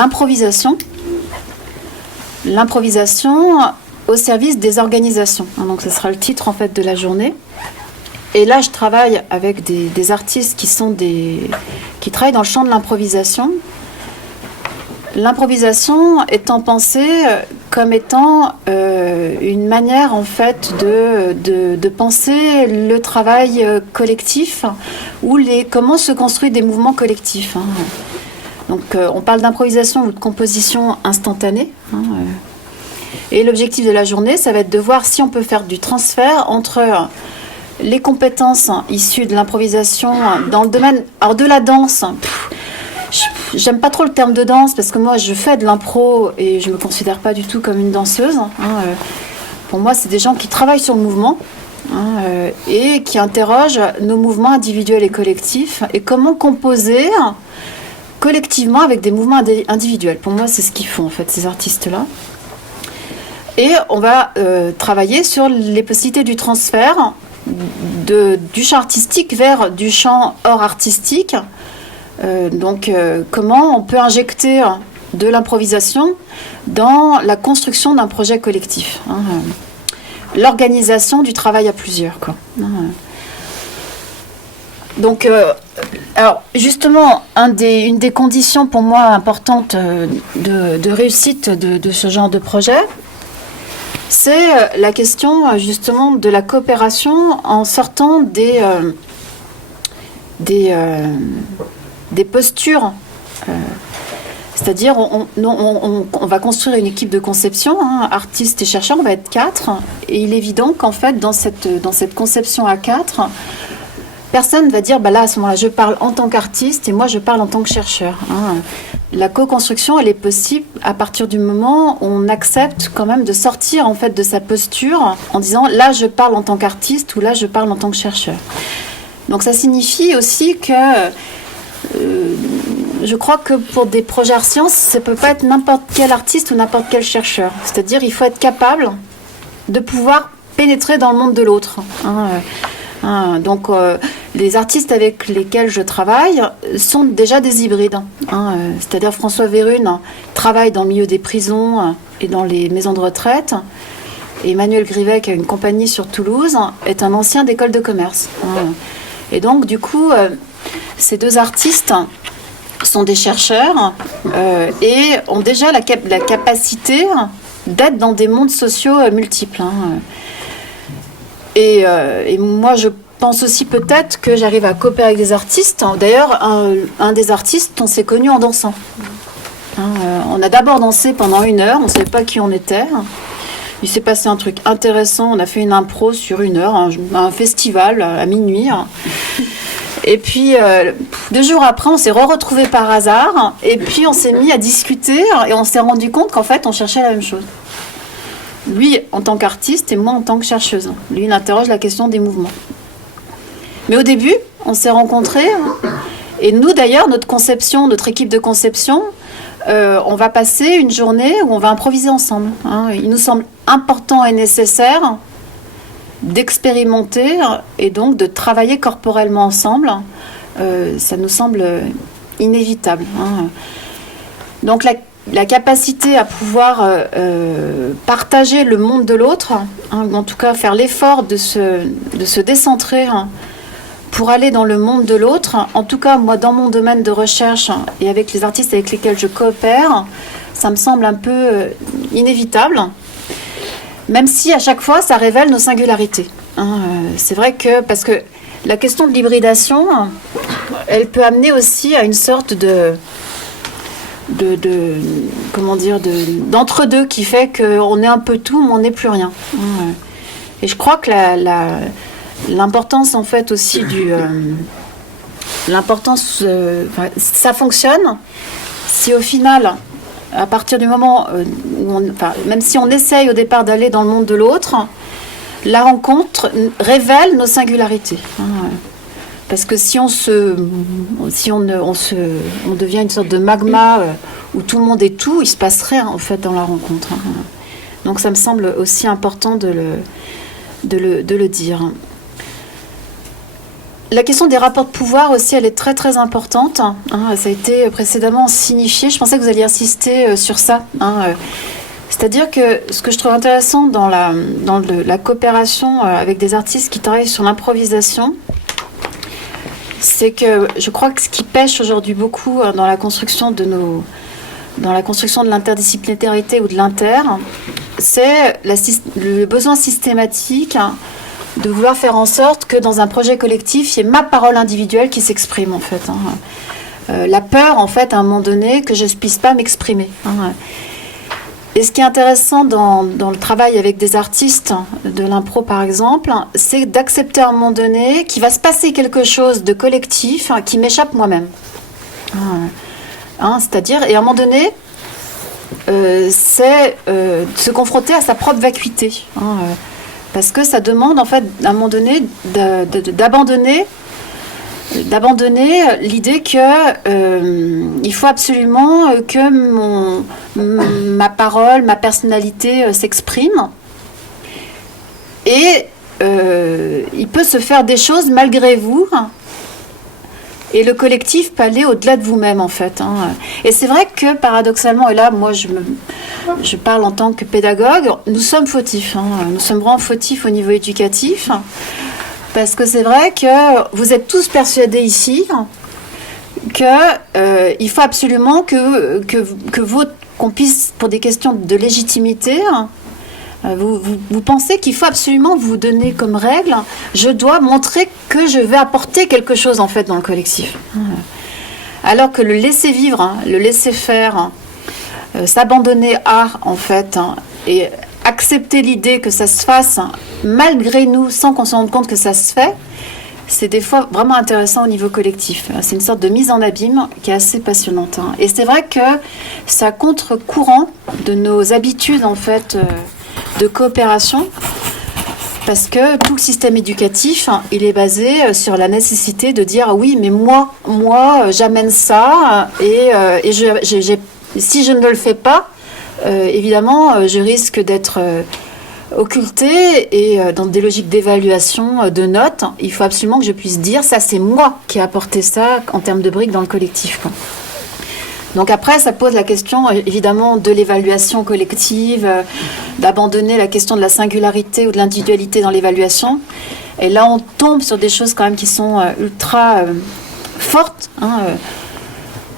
l'improvisation au service des organisations. Donc ce sera le titre, en fait, de la journée. Et là, je travaille avec des artistes qui travaillent dans le champ de l'improvisation. L'improvisation étant pensée comme étant une manière, en fait, de penser le travail collectif ou comment se construisent des mouvements collectifs. Donc, on parle d'improvisation ou de composition instantanée. Et l'objectif de la journée, ça va être de voir si on peut faire du transfert entre les compétences issues de l'improvisation dans le domaine, alors de la danse. J'aime pas trop le terme de danse parce que moi je fais de l'impro et je me considère pas du tout comme une danseuse. Pour moi, c'est des gens qui travaillent sur le mouvement et qui interrogent nos mouvements individuels et collectifs et comment composer collectivement avec des mouvements individuels. Pour moi, c'est ce qu'ils font, en fait, ces artistes-là. Et on va travailler sur les possibilités du transfert du champ artistique vers du champ hors artistique. Comment on peut injecter de l'improvisation dans la construction d'un projet collectif. L'organisation du travail à plusieurs, quoi. Donc, alors justement, une des conditions pour moi importantes de réussite de ce genre de projet, c'est la question justement de la coopération en sortant des postures. C'est-à-dire, on va construire une équipe de conception, artistes et chercheurs, on va être 4, et il est évident qu'en fait, dans cette conception à 4, personne ne va dire, là, à ce moment-là, je parle en tant qu'artiste et moi, je parle en tant que chercheur. La co-construction, elle est possible à partir du moment où on accepte quand même de sortir, en fait, de sa posture en disant, là, je parle en tant qu'artiste ou là, je parle en tant que chercheur. Donc, ça signifie aussi que je crois que pour des projets art sciences, ça ne peut pas être n'importe quel artiste ou n'importe quel chercheur. C'est-à-dire il faut être capable de pouvoir pénétrer dans le monde de l'autre. Donc les artistes avec lesquels je travaille sont déjà des hybrides. C'est-à-dire François Vérune travaille dans le milieu des prisons et dans les maisons de retraite. Et Emmanuel Grivet, qui a une compagnie sur Toulouse, est un ancien d'école de commerce. Et donc du coup, ces 2 artistes sont des chercheurs et ont déjà la capacité d'être dans des mondes sociaux multiples. Et moi, je pense aussi peut-être que j'arrive à coopérer avec des artistes. D'ailleurs, un des artistes, on s'est connus en dansant. On a d'abord dansé pendant 1 heure, on ne savait pas qui on était. Il s'est passé un truc intéressant, on a fait une impro sur 1 heure, un festival à minuit. Et puis, 2 jours après, on s'est retrouvés par hasard. Et puis, on s'est mis à discuter. Et on s'est rendu compte qu'en fait, on cherchait la même chose. Lui, en tant qu'artiste, et moi, en tant que chercheuse. Lui, il interroge la question des mouvements. Mais au début, on s'est rencontrés. Et nous, d'ailleurs, notre équipe de conception, on va passer une journée où on va improviser ensemble. Il nous semble important et nécessaire d'expérimenter et donc de travailler corporellement ensemble. Ça nous semble inévitable. Donc la capacité à pouvoir partager le monde de l'autre, hein, ou en tout cas faire l'effort de se décentrer, hein, pour aller dans le monde de l'autre. En tout cas, moi, dans mon domaine de recherche et avec les artistes avec lesquels je coopère, ça me semble un peu inévitable, même si à chaque fois, ça révèle nos singularités. Hein. C'est vrai que, parce que la question de l'hybridation, elle peut amener aussi à une sorte d'entre-deux qui fait qu'on est un peu tout, mais on n'est plus rien. Et je crois que l'importance, en fait, aussi ça fonctionne si au final, à partir du moment où même si on essaye au départ d'aller dans le monde de l'autre, la rencontre révèle nos singularités. Parce que si on devient une sorte de magma où tout le monde est tout, il se passe rien en fait dans la rencontre. Donc ça me semble aussi important de le dire. La question des rapports de pouvoir aussi, elle est très très importante. Ça a été précédemment signifié. Je pensais que vous alliez insister sur ça. C'est-à-dire que ce que je trouve intéressant dans la coopération avec des artistes qui travaillent sur l'improvisation, c'est que je crois que ce qui pêche aujourd'hui beaucoup dans la construction de l'interdisciplinarité ou de l'inter, c'est le besoin systématique de vouloir faire en sorte que dans un projet collectif, il y ait ma parole individuelle qui s'exprime en fait. La peur en fait à un moment donné que je ne puisse pas m'exprimer. Et ce qui est intéressant dans le travail avec des artistes de l'impro, par exemple, c'est d'accepter à un moment donné qu'il va se passer quelque chose de collectif qui m'échappe moi-même. C'est-à-dire, et à un moment donné, c'est se confronter à sa propre vacuité. Parce que ça demande, en fait, à un moment donné, d'abandonner l'idée que il faut absolument que ma parole, ma personnalité s'exprime. Et il peut se faire des choses malgré vous. Et le collectif peut aller au-delà de vous-même, en fait. Et c'est vrai que, paradoxalement, et là, moi, je parle en tant que pédagogue, nous sommes fautifs. Nous sommes vraiment fautifs au niveau éducatif. Parce que c'est vrai que vous êtes tous persuadés ici qu'il faut absolument qu'on puisse, pour des questions de légitimité, vous pensez qu'il faut absolument vous donner comme règle, je dois montrer que je vais apporter quelque chose en fait dans le collectif. Alors que le laisser vivre, le laisser faire, s'abandonner à en fait, et accepter l'idée que ça se fasse malgré nous, sans qu'on se rende compte que ça se fait, c'est des fois vraiment intéressant au niveau collectif. C'est une sorte de mise en abîme qui est assez passionnante. Et c'est vrai que ça contre-courant de nos habitudes en fait de coopération, parce que tout le système éducatif, il est basé sur la nécessité de dire oui, mais moi, j'amène ça et si je ne le fais pas, évidemment, je risque d'être occulté et dans des logiques d'évaluation de notes. Il faut absolument que je puisse dire ça, c'est moi qui ai apporté ça en termes de briques dans le collectif. Donc après, ça pose la question évidemment de l'évaluation collective, d'abandonner la question de la singularité ou de l'individualité dans l'évaluation. Et là, on tombe sur des choses quand même qui sont ultra fortes.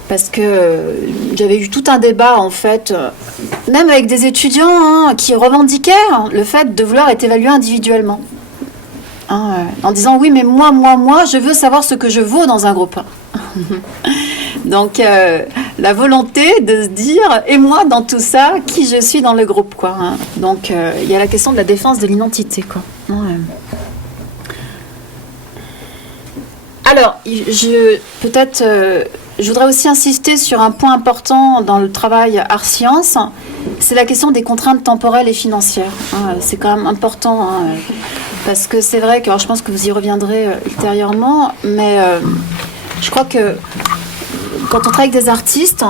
Parce que j'avais eu tout un débat, en fait, même avec des étudiants qui revendiquaient le fait de vouloir être évalué individuellement. En disant, oui, mais moi, je veux savoir ce que je vaux dans un groupe. Donc, la volonté de se dire, et moi, dans tout ça, qui je suis dans le groupe, quoi. Donc, il y a la question de la défense de l'identité, quoi. Alors, je voudrais aussi insister sur un point important dans le travail art-science, c'est la question des contraintes temporelles et financières. C'est quand même important, parce que c'est vrai que, alors je pense que vous y reviendrez ultérieurement, mais je crois que quand on travaille avec des artistes,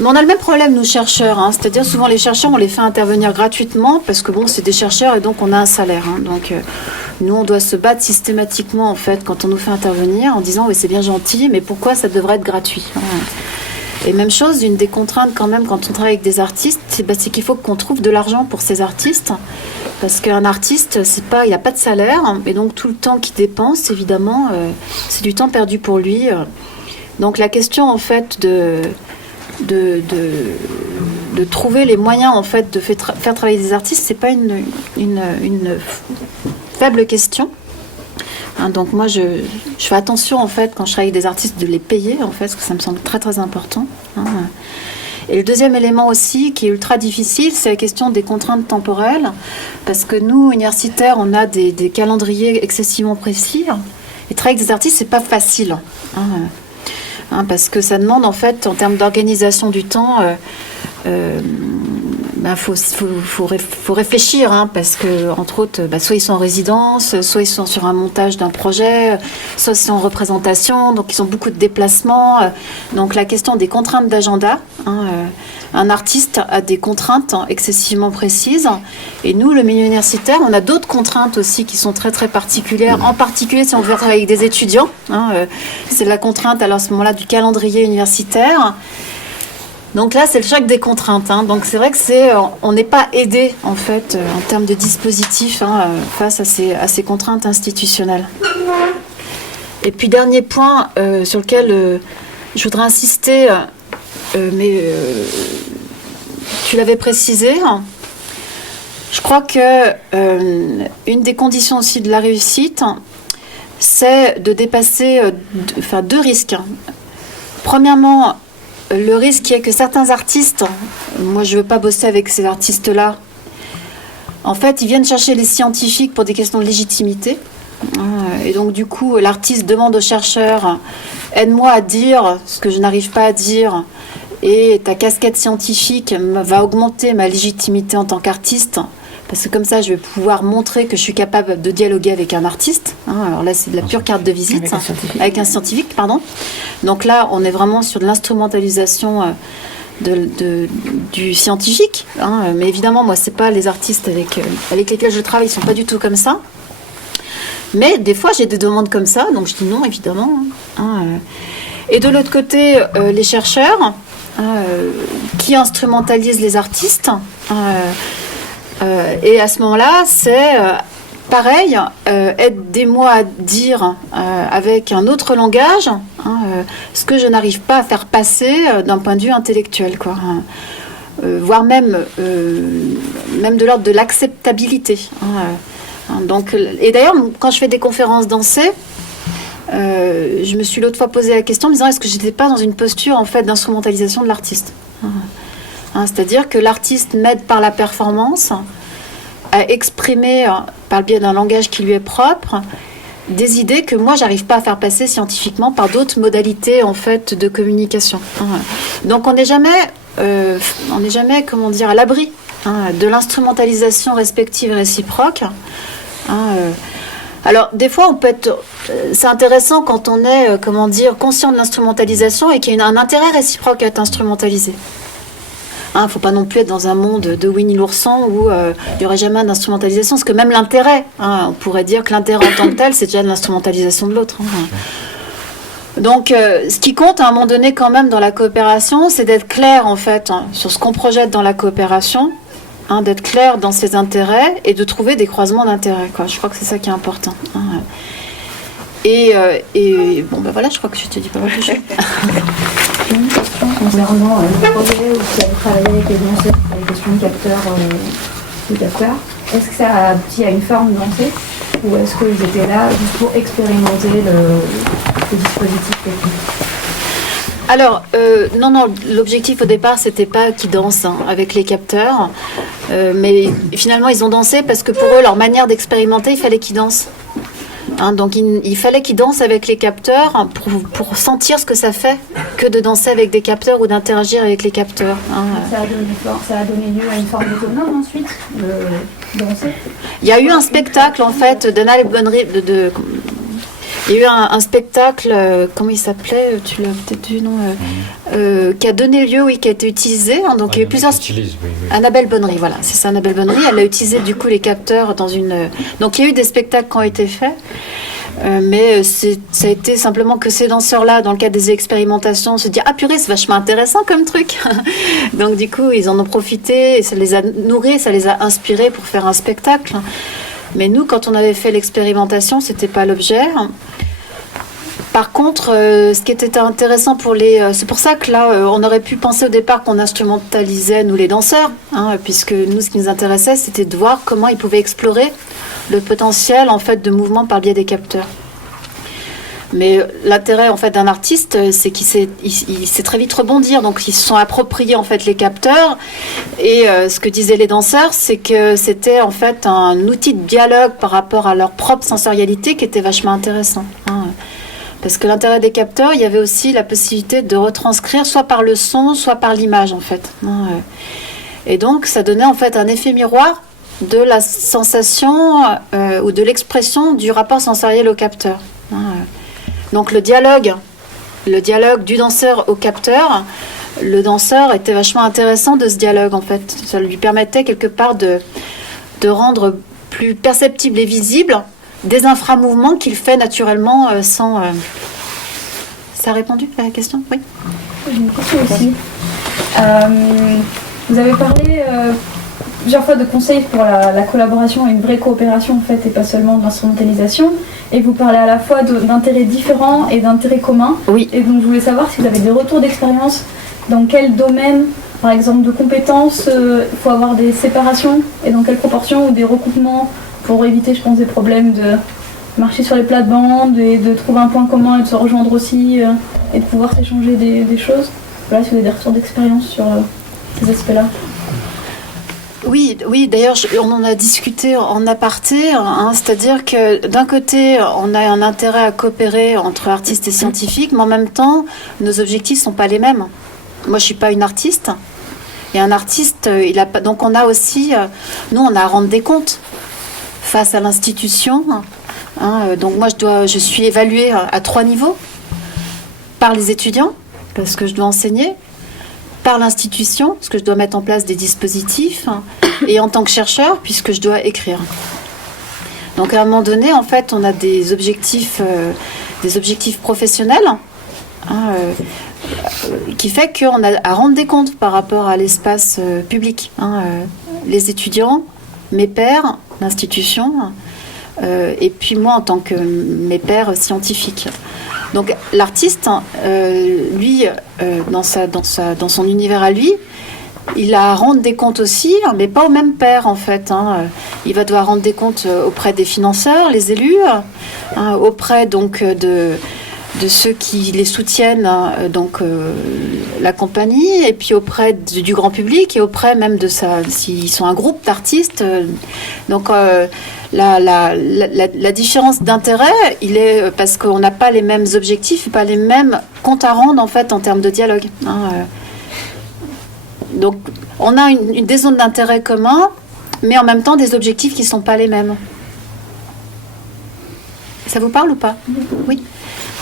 mais on a le même problème, nous, chercheurs. C'est-à-dire, souvent, les chercheurs, on les fait intervenir gratuitement parce que, bon, c'est des chercheurs et donc on a un salaire. Donc, nous, on doit se battre systématiquement, en fait, quand on nous fait intervenir en disant, oui, c'est bien gentil, mais pourquoi ça devrait être gratuit ? Et même chose, une des contraintes quand même quand on travaille avec des artistes, c'est qu'il faut qu'on trouve de l'argent pour ces artistes. Parce qu'un artiste, il n'a pas de salaire, et donc tout le temps qu'il dépense, évidemment, c'est du temps perdu pour lui. Donc la question en fait de trouver les moyens en fait de faire travailler des artistes, c'est pas une faible question. Donc moi je fais attention en fait quand je travaille avec des artistes de les payer en fait, parce que ça me semble très très important. Et le deuxième élément aussi qui est ultra difficile, c'est la question des contraintes temporelles, parce que nous universitaires on a des calendriers excessivement précis, et travailler avec des artistes c'est pas facile. Parce que ça demande en fait en termes d'organisation du temps, faut réfléchir, parce que entre autres, soit ils sont en résidence, soit ils sont sur un montage d'un projet, soit ils sont en représentation, donc ils ont beaucoup de déplacements. Donc la question des contraintes d'agenda, un artiste a des contraintes excessivement précises, et nous, le milieu universitaire, on a d'autres contraintes aussi qui sont très très particulières, en particulier si on veut travailler avec des étudiants. C'est la contrainte alors à ce moment-là du calendrier universitaire. Donc là, c'est le choc des contraintes. Donc c'est vrai que on n'est pas aidé en fait en termes de dispositifs face à ces contraintes institutionnelles. Et puis dernier point sur lequel je voudrais insister, mais tu l'avais précisé. Je crois que une des conditions aussi de la réussite, c'est de dépasser deux risques. Premièrement, le risque est que certains artistes, moi je ne veux pas bosser avec ces artistes-là, en fait ils viennent chercher les scientifiques pour des questions de légitimité. Et donc du coup l'artiste demande au chercheur, aide-moi à dire ce que je n'arrive pas à dire, et ta casquette scientifique va augmenter ma légitimité en tant qu'artiste, parce que comme ça je vais pouvoir montrer que je suis capable de dialoguer avec un artiste. Alors là c'est de la pure carte de visite, avec un scientifique, pardon. Donc là on est vraiment sur de l'instrumentalisation du scientifique, mais évidemment moi c'est pas les artistes avec lesquels je travaille, ils sont pas du tout comme ça. Mais des fois j'ai des demandes comme ça, donc je dis non évidemment. Et de l'autre côté les chercheurs qui instrumentalisent les artistes. Et à ce moment-là, c'est pareil, aidez-moi à dire avec un autre langage ce que je n'arrive pas à faire passer d'un point de vue intellectuel, voire même de l'ordre de l'acceptabilité. Donc, et d'ailleurs, quand je fais des conférences dansées, je me suis l'autre fois posé la question en me disant est-ce que j'étais pas dans une posture en fait d'instrumentalisation de l'artiste. C'est-à-dire que l'artiste m'aide par la performance à exprimer, par le biais d'un langage qui lui est propre, des idées que moi j'arrive pas à faire passer scientifiquement par d'autres modalités en fait de communication. Donc on n'est jamais comment dire à l'abri de l'instrumentalisation respective et réciproque. Alors des fois c'est intéressant quand on est conscient de l'instrumentalisation et qu'il y a un intérêt réciproque à être instrumentalisé. Il ne faut pas non plus être dans un monde de Winnie l'ourson où il n'y aurait jamais d'instrumentalisation, parce que même l'intérêt, on pourrait dire que l'intérêt en tant que tel, c'est déjà de l'instrumentalisation de l'autre. Donc, ce qui compte à un moment donné quand même dans la coopération, c'est d'être clair en fait sur ce qu'on projette dans la coopération, d'être clair dans ses intérêts et de trouver des croisements d'intérêts. Je crois que c'est ça qui est important. Et bon, ben voilà, je crois que je te dis pas mal de choses. Une question concernant le projet où vous avez travaillé avec les danseurs sur les questions de capteurs. Est-ce que ça a abouti à une forme dansée ou est-ce qu'ils étaient là juste pour expérimenter le dispositif technique? Alors, non, l'objectif au départ, c'était pas qu'ils dansent avec les capteurs, mais finalement, ils ont dansé parce que pour eux, leur manière d'expérimenter, il fallait qu'ils dansent. Donc il fallait qu'ils dansent avec les capteurs pour sentir ce que ça fait que de danser avec des capteurs ou d'interagir avec les capteurs. Ça a donné lieu à une forme autonome ensuite de danser. Il y a eu un spectacle en fait d'Annabelle Bonnery, il y a eu un spectacle, comment il s'appelait, tu l'as peut-être vu, non qui a donné lieu, oui, qui a été utilisé. Donc il y a eu plusieurs. Annabelle Bonnery, voilà, c'est ça, Annabelle Bonnery. Elle a utilisé du coup les capteurs dans une. Donc il y a eu des spectacles qui ont été faits. Mais ça a été simplement que ces danseurs-là, dans le cadre des expérimentations, se disent « Ah purée, c'est vachement intéressant comme truc !» Donc du coup, ils en ont profité, et ça les a nourris, ça les a inspirés pour faire un spectacle. Mais nous, quand on avait fait l'expérimentation, c'était pas l'objet. Par contre, ce qui était intéressant pour c'est pour ça que là, on aurait pu penser au départ qu'on instrumentalisait, nous les danseurs, hein, puisque nous, ce qui nous intéressait, c'était de voir comment ils pouvaient explorer le potentiel en fait, de mouvement par le biais des capteurs. Mais l'intérêt en fait, d'un artiste, c'est qu'il sait très vite rebondir. Donc, ils se sont appropriés en fait, les capteurs. Et ce que disaient les danseurs, c'est que c'était en fait un outil de dialogue par rapport à leur propre sensorialité qui était vachement intéressant. Hein. Parce que l'intérêt des capteurs, il y avait aussi la possibilité de retranscrire soit par le son, soit par l'image, en fait. Et donc, ça donnait en fait un effet miroir de la sensation ou de l'expression du rapport sensoriel au capteur. Donc, le dialogue du danseur au capteur, le danseur était vachement intéressant de ce dialogue, en fait. Ça lui permettait quelque part de rendre plus perceptible et visible des inframouvements qu'il fait naturellement sans... Ça a répondu à la question? Oui. J'ai une question aussi. Vous avez parlé plusieurs fois de conseils pour la collaboration et une vraie coopération en fait, et pas seulement de l'instrumentalisation. Et vous parlez à la fois d'intérêts différents et d'intérêts communs. Oui. Et donc je voulais savoir si vous avez des retours d'expérience, dans quel domaine, par exemple de compétences, il faut avoir des séparations, et dans quelle proportion, ou des recoupements, pour éviter, je pense, des problèmes de marcher sur les plates-bandes et de trouver un point commun et de se rejoindre aussi et de pouvoir s'échanger des choses. Voilà, si vous avez des retours d'expérience sur ces aspects-là. Oui, d'ailleurs, on en a discuté en aparté, hein, c'est-à-dire que d'un côté, on a un intérêt à coopérer entre artistes et scientifiques, mais en même temps, nos objectifs ne sont pas les mêmes. Moi, je ne suis pas une artiste, et un artiste, il a pas... Donc on a aussi, nous, on a à rendre des comptes face à l'institution. Hein, donc moi, je suis évaluée à 3 niveaux. Par les étudiants, parce que je dois enseigner. Par l'institution, parce que je dois mettre en place des dispositifs. Et en tant que chercheur, puisque je dois écrire. Donc à un moment donné, en fait, on a des objectifs professionnels. Hein, qui fait qu'on a à rendre des comptes par rapport à l'espace public. Hein, les étudiants, mes pairs, l'institution, et puis moi en tant que mes pairs scientifiques. Donc l'artiste, lui, dans son univers à lui, il a à rendre des comptes aussi, mais pas au même pair en fait. Hein. Il va devoir rendre des comptes auprès des financeurs, les élus, hein, auprès donc de ceux qui les soutiennent, donc la compagnie, et puis auprès du grand public, et auprès même de s'ils sont un groupe d'artistes. Donc la différence d'intérêt, il est parce qu'on n'a pas les mêmes objectifs, pas les mêmes comptes à rendre en fait en termes de dialogue. Hein. Donc on a des zones d'intérêt communs, mais en même temps des objectifs qui ne sont pas les mêmes. Ça vous parle ou pas? Oui.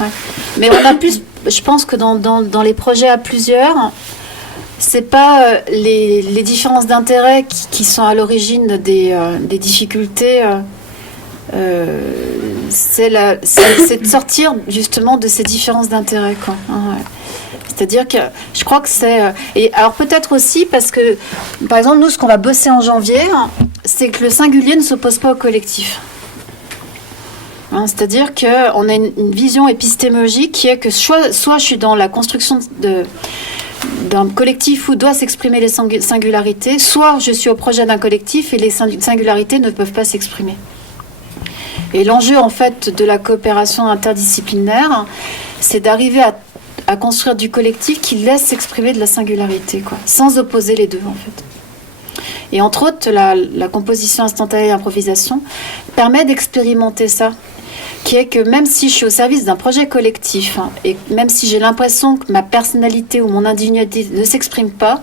Ouais. Mais on a plus, je pense que dans les projets à plusieurs, c'est pas les différences d'intérêt qui sont à l'origine des difficultés. C'est de sortir justement de ces différences d'intérêt, quoi. Ouais. C'est-à-dire que je crois que c'est... Et alors peut-être aussi parce que, par exemple, nous, ce qu'on va bosser en janvier, c'est que le singulier ne s'oppose pas au collectif. Hein, c'est-à-dire qu'on a une vision épistémologique qui est que soit je suis dans la construction d'un collectif où doivent s'exprimer les singularités, soit je suis au projet d'un collectif et les singularités ne peuvent pas s'exprimer. Et l'enjeu, en fait, de la coopération interdisciplinaire, c'est d'arriver à construire du collectif qui laisse s'exprimer de la singularité, quoi, sans opposer les deux, en fait. Et entre autres, la composition instantanée et l'improvisation permet d'expérimenter ça, qui est que même si je suis au service d'un projet collectif, hein, et même si j'ai l'impression que ma personnalité ou mon individualité ne s'exprime pas,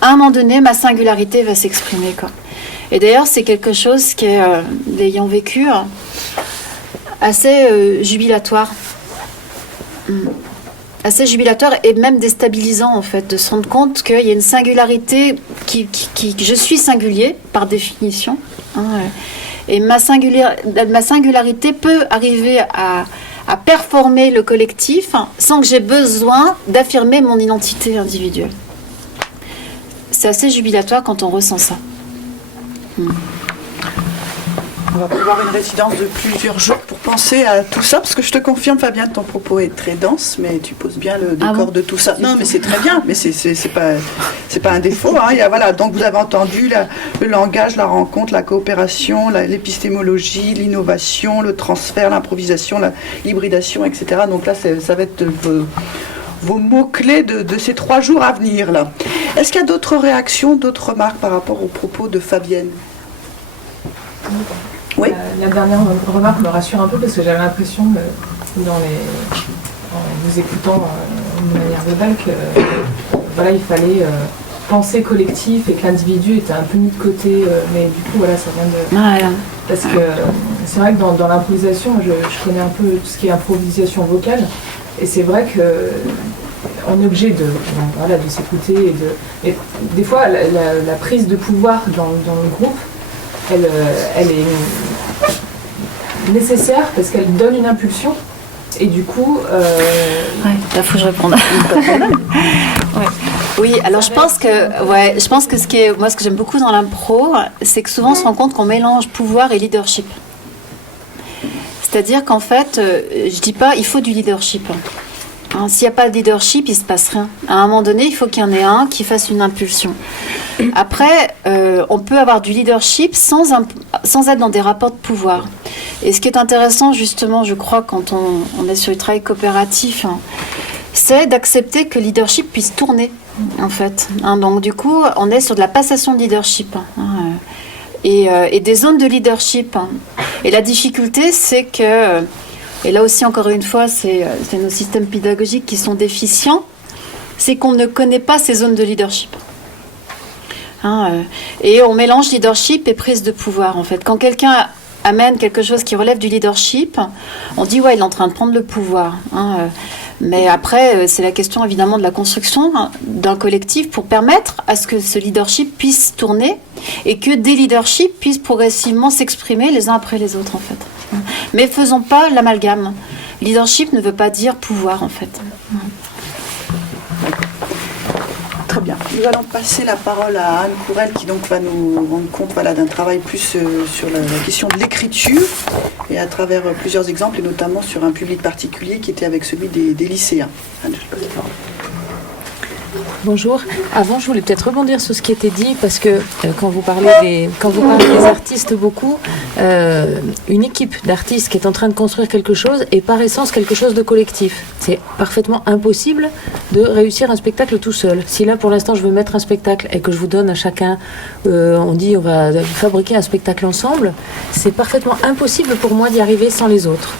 à un moment donné, ma singularité va s'exprimer, quoi. Et d'ailleurs, c'est quelque chose qui est, l'ayant vécu, assez jubilatoire. Assez jubilatoire et même déstabilisant, en fait, de se rendre compte qu'il y a une singularité je suis singulier, par définition, hein, Et ma singularité peut arriver à performer le collectif sans que j'ai besoin d'affirmer mon identité individuelle. C'est assez jubilatoire quand on ressent ça. On va prévoir une résidence de plusieurs jours pour penser à tout ça, parce que je te confirme, Fabien, ton propos est très dense, mais tu poses bien le décor de tout ça. Non, mais c'est très bien, mais c'est pas un défaut. Hein. Voilà, donc vous avez entendu le langage, la rencontre, la coopération, l'épistémologie, l'innovation, le transfert, l'improvisation, l'hybridation, etc. Donc là, ça va être vos mots-clés de ces 3 jours à venir. Là. Est-ce qu'il y a d'autres réactions, d'autres remarques par rapport aux propos de Fabienne ? Oui. La dernière remarque me rassure un peu parce que j'avais l'impression en vous écoutant de manière globale que voilà, il fallait penser collectif et que l'individu était un peu mis de côté, mais du coup voilà, ça vient de... Voilà. Parce que c'est vrai que dans l'improvisation, je connais un peu tout ce qui est improvisation vocale, et c'est vrai que on est obligé de s'écouter et des fois la prise de pouvoir dans le groupe, elle est nécessaire parce qu'elle donne une impulsion et du coup... là faut que je réponde. Ouais. Oui, alors je pense que ce que j'aime beaucoup dans l'impro, c'est que souvent on se rend compte qu'on mélange pouvoir et leadership. C'est-à-dire qu'en fait, je dis pas il faut du leadership. Hein, s'il n'y a pas de leadership, il ne se passe rien. À un moment donné, il faut qu'il y en ait un qui fasse une impulsion. Après, on peut avoir du leadership sans être dans des rapports de pouvoir. Et ce qui est intéressant, justement, je crois, quand on est sur le travail coopératif, hein, c'est d'accepter que le leadership puisse tourner, en fait. Hein, donc, du coup, on est sur de la passation de leadership. Hein, et des zones de leadership. Hein. Et la difficulté, c'est que... Et là aussi, encore une fois, c'est nos systèmes pédagogiques qui sont déficients, c'est qu'on ne connaît pas ces zones de leadership. Hein, et on mélange leadership et prise de pouvoir, en fait. Quand quelqu'un amène quelque chose qui relève du leadership, on dit, ouais, il est en train de prendre le pouvoir. Hein, mais après, c'est la question, évidemment, de la construction d'un collectif pour permettre à ce que ce leadership puisse tourner et que des leaderships puissent progressivement s'exprimer les uns après les autres, en fait. Mais faisons pas l'amalgame. Leadership ne veut pas dire pouvoir, en fait. Très bien. Nous allons passer la parole à Anne Courel qui donc va nous rendre compte d'un travail plus sur la question de l'écriture et à travers plusieurs exemples et notamment sur un public particulier qui était avec celui des lycéens. Anne, je te passe la parole. Bonjour. Avant, je voulais peut-être rebondir sur ce qui était dit parce que quand vous parlez des artistes beaucoup, une équipe d'artistes qui est en train de construire quelque chose est par essence quelque chose de collectif. C'est parfaitement impossible de réussir un spectacle tout seul. Si là, pour l'instant, je veux mettre un spectacle et que je vous donne à chacun, on dit on va fabriquer un spectacle ensemble, c'est parfaitement impossible pour moi d'y arriver sans les autres.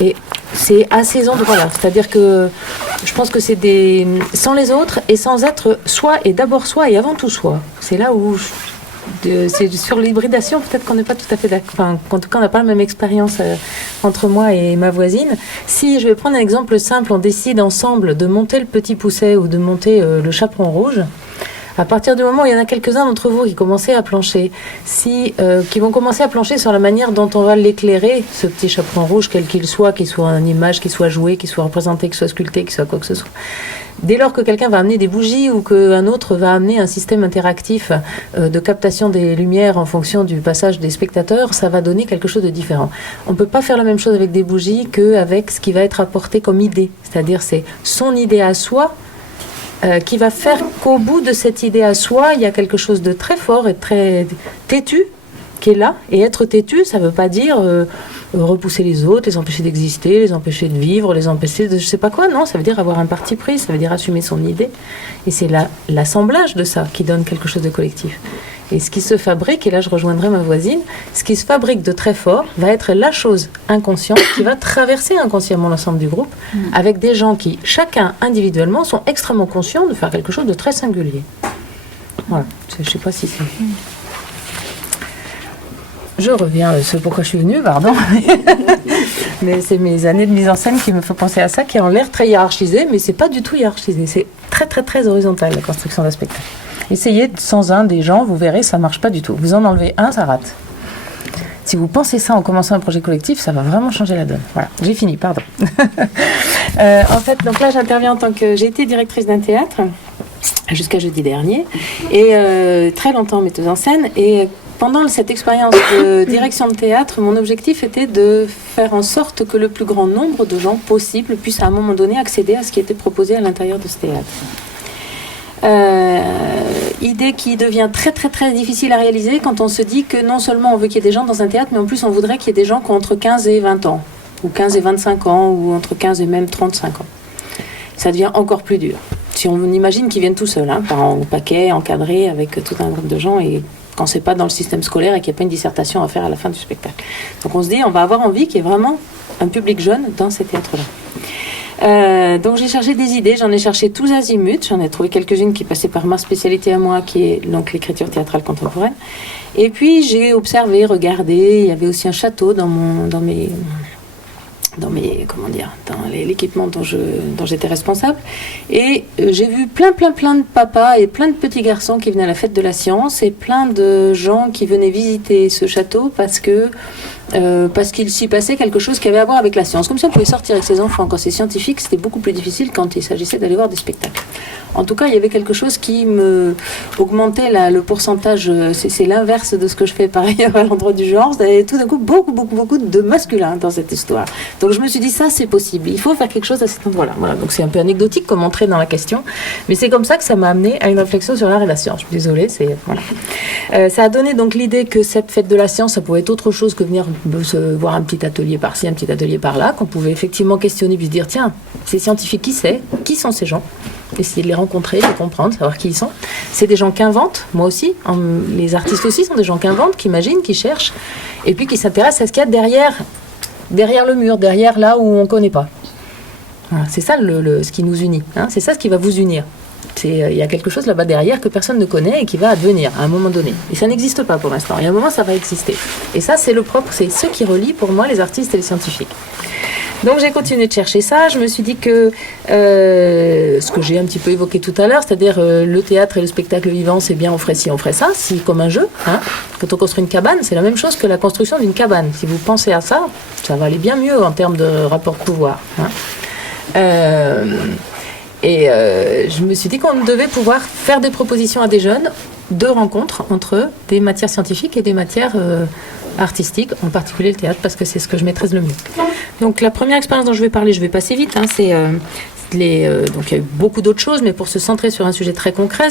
Et c'est à ces endroits-là. C'est-à-dire que je pense que c'est sans les autres et sans être soi et d'abord soi et avant tout soi. C'est là où c'est sur l'hybridation, peut-être qu'on n'est pas tout à fait d'accord. Enfin, en tout cas, on n'a pas la même expérience entre moi et ma voisine. Si je vais prendre un exemple simple, on décide ensemble de monter le Petit Pousset ou de monter le Chaperon Rouge. À partir du moment où il y en a quelques-uns d'entre vous qui commencent à plancher, qui vont commencer à plancher sur la manière dont on va l'éclairer, ce petit chaperon rouge, quel qu'il soit en image, qu'il soit joué, qu'il soit représenté, qu'il soit sculpté, qu'il soit quoi que ce soit. Dès lors que quelqu'un va amener des bougies ou qu'un autre va amener un système interactif de captation des lumières en fonction du passage des spectateurs, ça va donner quelque chose de différent. On ne peut pas faire la même chose avec des bougies qu'avec ce qui va être apporté comme idée. C'est-à-dire c'est son idée à soi, qui va faire qu'au bout de cette idée à soi, il y a quelque chose de très fort et très têtu qui est là. Et être têtu, ça ne veut pas dire repousser les autres, les empêcher d'exister, les empêcher de vivre, les empêcher de je ne sais pas quoi. Non, ça veut dire avoir un parti pris, ça veut dire assumer son idée. Et c'est l'assemblage de ça qui donne quelque chose de collectif. Et ce qui se fabrique, et là je rejoindrai ma voisine, ce qui se fabrique de très fort va être la chose inconsciente qui va traverser inconsciemment l'ensemble du groupe, avec des gens qui, chacun individuellement, sont extrêmement conscients de faire quelque chose de très singulier. Voilà, je ne sais pas si c'est... Je reviens à ce pourquoi je suis venue, pardon. Mais c'est mes années de mise en scène qui me font penser à ça, qui ont l'air très hiérarchisé, mais c'est pas du tout hiérarchisé. C'est très très très horizontal, la construction d'un spectacle. Essayez sans un des gens, vous verrez, ça marche pas du tout. Vous en enlevez un, ça rate. Si vous pensez ça en commençant un projet collectif, ça va vraiment changer la donne. Voilà, j'ai fini, pardon. En fait, donc là, j'interviens en tant que... J'ai été directrice d'un théâtre jusqu'à jeudi dernier, et très longtemps metteuse en scène, et pendant cette expérience de direction de théâtre, mon objectif était de faire en sorte que le plus grand nombre de gens possible puissent à un moment donné accéder à ce qui était proposé à l'intérieur de ce théâtre. Idée qui devient très très très difficile à réaliser quand on se dit que non seulement on veut qu'il y ait des gens dans un théâtre, mais en plus on voudrait qu'il y ait des gens qui ont entre 15 et 20 ans, ou 15 et 25 ans, ou entre 15 et même 35 ans. Ça devient encore plus dur. Si on imagine qu'ils viennent tout seuls, par en paquet, encadrés, avec tout un groupe de gens, et quand c'est pas dans le système scolaire et qu'il n'y a pas une dissertation à faire à la fin du spectacle. Donc on se dit, on va avoir envie qu'il y ait vraiment un public jeune dans ces théâtres-là. Donc j'ai cherché des idées, j'en ai cherché tous azimuts, j'en ai trouvé quelques-unes qui passaient par ma spécialité à moi, qui est donc l'écriture théâtrale contemporaine. Et puis j'ai observé, regardé, il y avait aussi un château dans l'équipement dont j'étais responsable. Et j'ai vu plein de papas et plein de petits garçons qui venaient à la fête de la science, et plein de gens qui venaient visiter ce château parce qu'il s'y passait quelque chose qui avait à voir avec la science. Comme si on pouvait sortir avec ses enfants quand c'est scientifique, c'était beaucoup plus difficile quand il s'agissait d'aller voir des spectacles. En tout cas, il y avait quelque chose qui me augmentait le pourcentage. C'est l'inverse de ce que je fais par ailleurs à l'endroit du genre. Il y avait tout d'un coup beaucoup de masculin dans cette histoire. Donc je me suis dit, ça c'est possible, il faut faire quelque chose à cet endroit-là. Voilà. Donc c'est un peu anecdotique comme entrée dans la question, mais c'est comme ça que ça m'a amené à une réflexion sur l'art et la science. Je suis désolée, voilà. Ça a donné donc l'idée que cette fête de la science, ça pouvait être autre chose que venir se voir un petit atelier par-ci, un petit atelier par-là, qu'on pouvait effectivement questionner puis se dire, tiens, ces scientifiques, qui sont ces gens ? Essayer de les rencontrer, de les comprendre, savoir qui ils sont. C'est des gens qui inventent, moi aussi, les artistes aussi sont des gens qui inventent, qui imaginent, qui cherchent, et puis qui s'intéressent à ce qu'il y a derrière le mur, derrière là où on ne connaît pas. Voilà, c'est ça ce qui nous unit, c'est ça ce qui va vous unir. Il y a quelque chose là-bas derrière que personne ne connaît et qui va advenir à un moment donné. Et ça n'existe pas pour l'instant, et à un moment ça va exister. Et ça c'est le propre, c'est ce qui relie pour moi les artistes et les scientifiques. Donc j'ai continué de chercher ça, je me suis dit que ce que j'ai un petit peu évoqué tout à l'heure, c'est-à-dire le théâtre et le spectacle vivant, c'est bien, on ferait ci, on ferait ça, si comme un jeu. Quand on construit une cabane, c'est la même chose que la construction d'une cabane. Si vous pensez à ça, ça va aller bien mieux en termes de rapport de pouvoir. Je me suis dit qu'on devait pouvoir faire des propositions à des jeunes de rencontres entre des matières scientifiques et des matières artistiques, en particulier le théâtre, parce que c'est ce que je maîtrise le mieux. Donc la première expérience dont je vais parler, je vais passer vite, donc il y a eu beaucoup d'autres choses, mais pour se centrer sur un sujet très concret,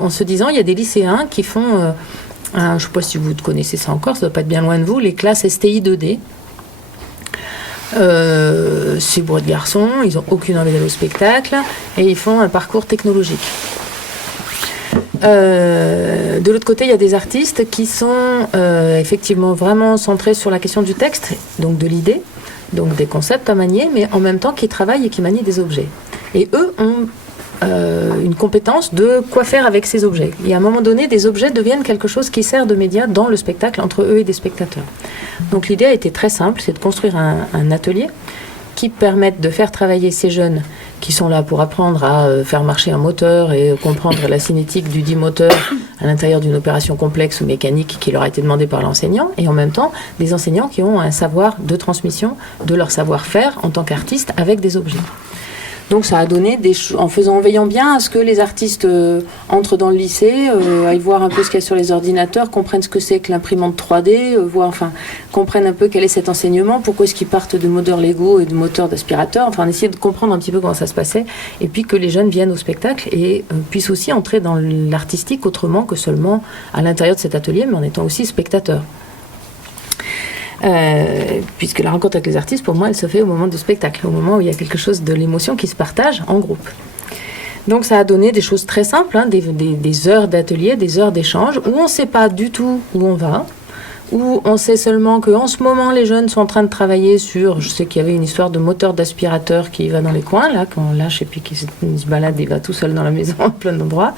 en se disant, il y a des lycéens qui font, je ne sais pas si vous connaissez ça encore, ça ne doit pas être bien loin de vous, les classes STI 2D. C'est bourré de garçons, ils n'ont aucune envie d'aller au spectacle, et ils font un parcours technologique. De l'autre côté, il y a des artistes qui sont effectivement vraiment centrés sur la question du texte, donc de l'idée, donc des concepts à manier, mais en même temps qui travaillent et qui manient des objets. Et eux ont une compétence de quoi faire avec ces objets. Et à un moment donné, des objets deviennent quelque chose qui sert de média dans le spectacle entre eux et des spectateurs. Donc l'idée a été très simple, c'est de construire un atelier qui permette de faire travailler ces jeunes qui sont là pour apprendre à faire marcher un moteur et comprendre la cinétique du dit moteur à l'intérieur d'une opération complexe ou mécanique qui leur a été demandée par l'enseignant, et en même temps des enseignants qui ont un savoir de transmission de leur savoir-faire en tant qu'artistes avec des objets. Donc ça a donné en veillant bien à ce que les artistes entrent dans le lycée, aillent voir un peu ce qu'il y a sur les ordinateurs, comprennent ce que c'est que l'imprimante 3D, comprennent un peu quel est cet enseignement, pourquoi est-ce qu'ils partent de moteurs Lego et de moteurs d'aspirateur, essayer de comprendre un petit peu comment ça se passait, et puis que les jeunes viennent au spectacle et puissent aussi entrer dans l'artistique autrement que seulement à l'intérieur de cet atelier, mais en étant aussi spectateurs. Puisque la rencontre avec les artistes, pour moi, elle se fait au moment du spectacle, au moment où il y a quelque chose de l'émotion qui se partage en groupe. Donc ça a donné des choses très simples, des heures d'atelier, des heures d'échange, où on ne sait pas du tout où on va, où on sait seulement qu'en ce moment, les jeunes sont en train de travailler sur, je sais qu'il y avait une histoire de moteur d'aspirateur qui va dans les coins, là, quand on lâche et puis qu'il se balade, il va tout seul dans la maison, à plein d'endroits,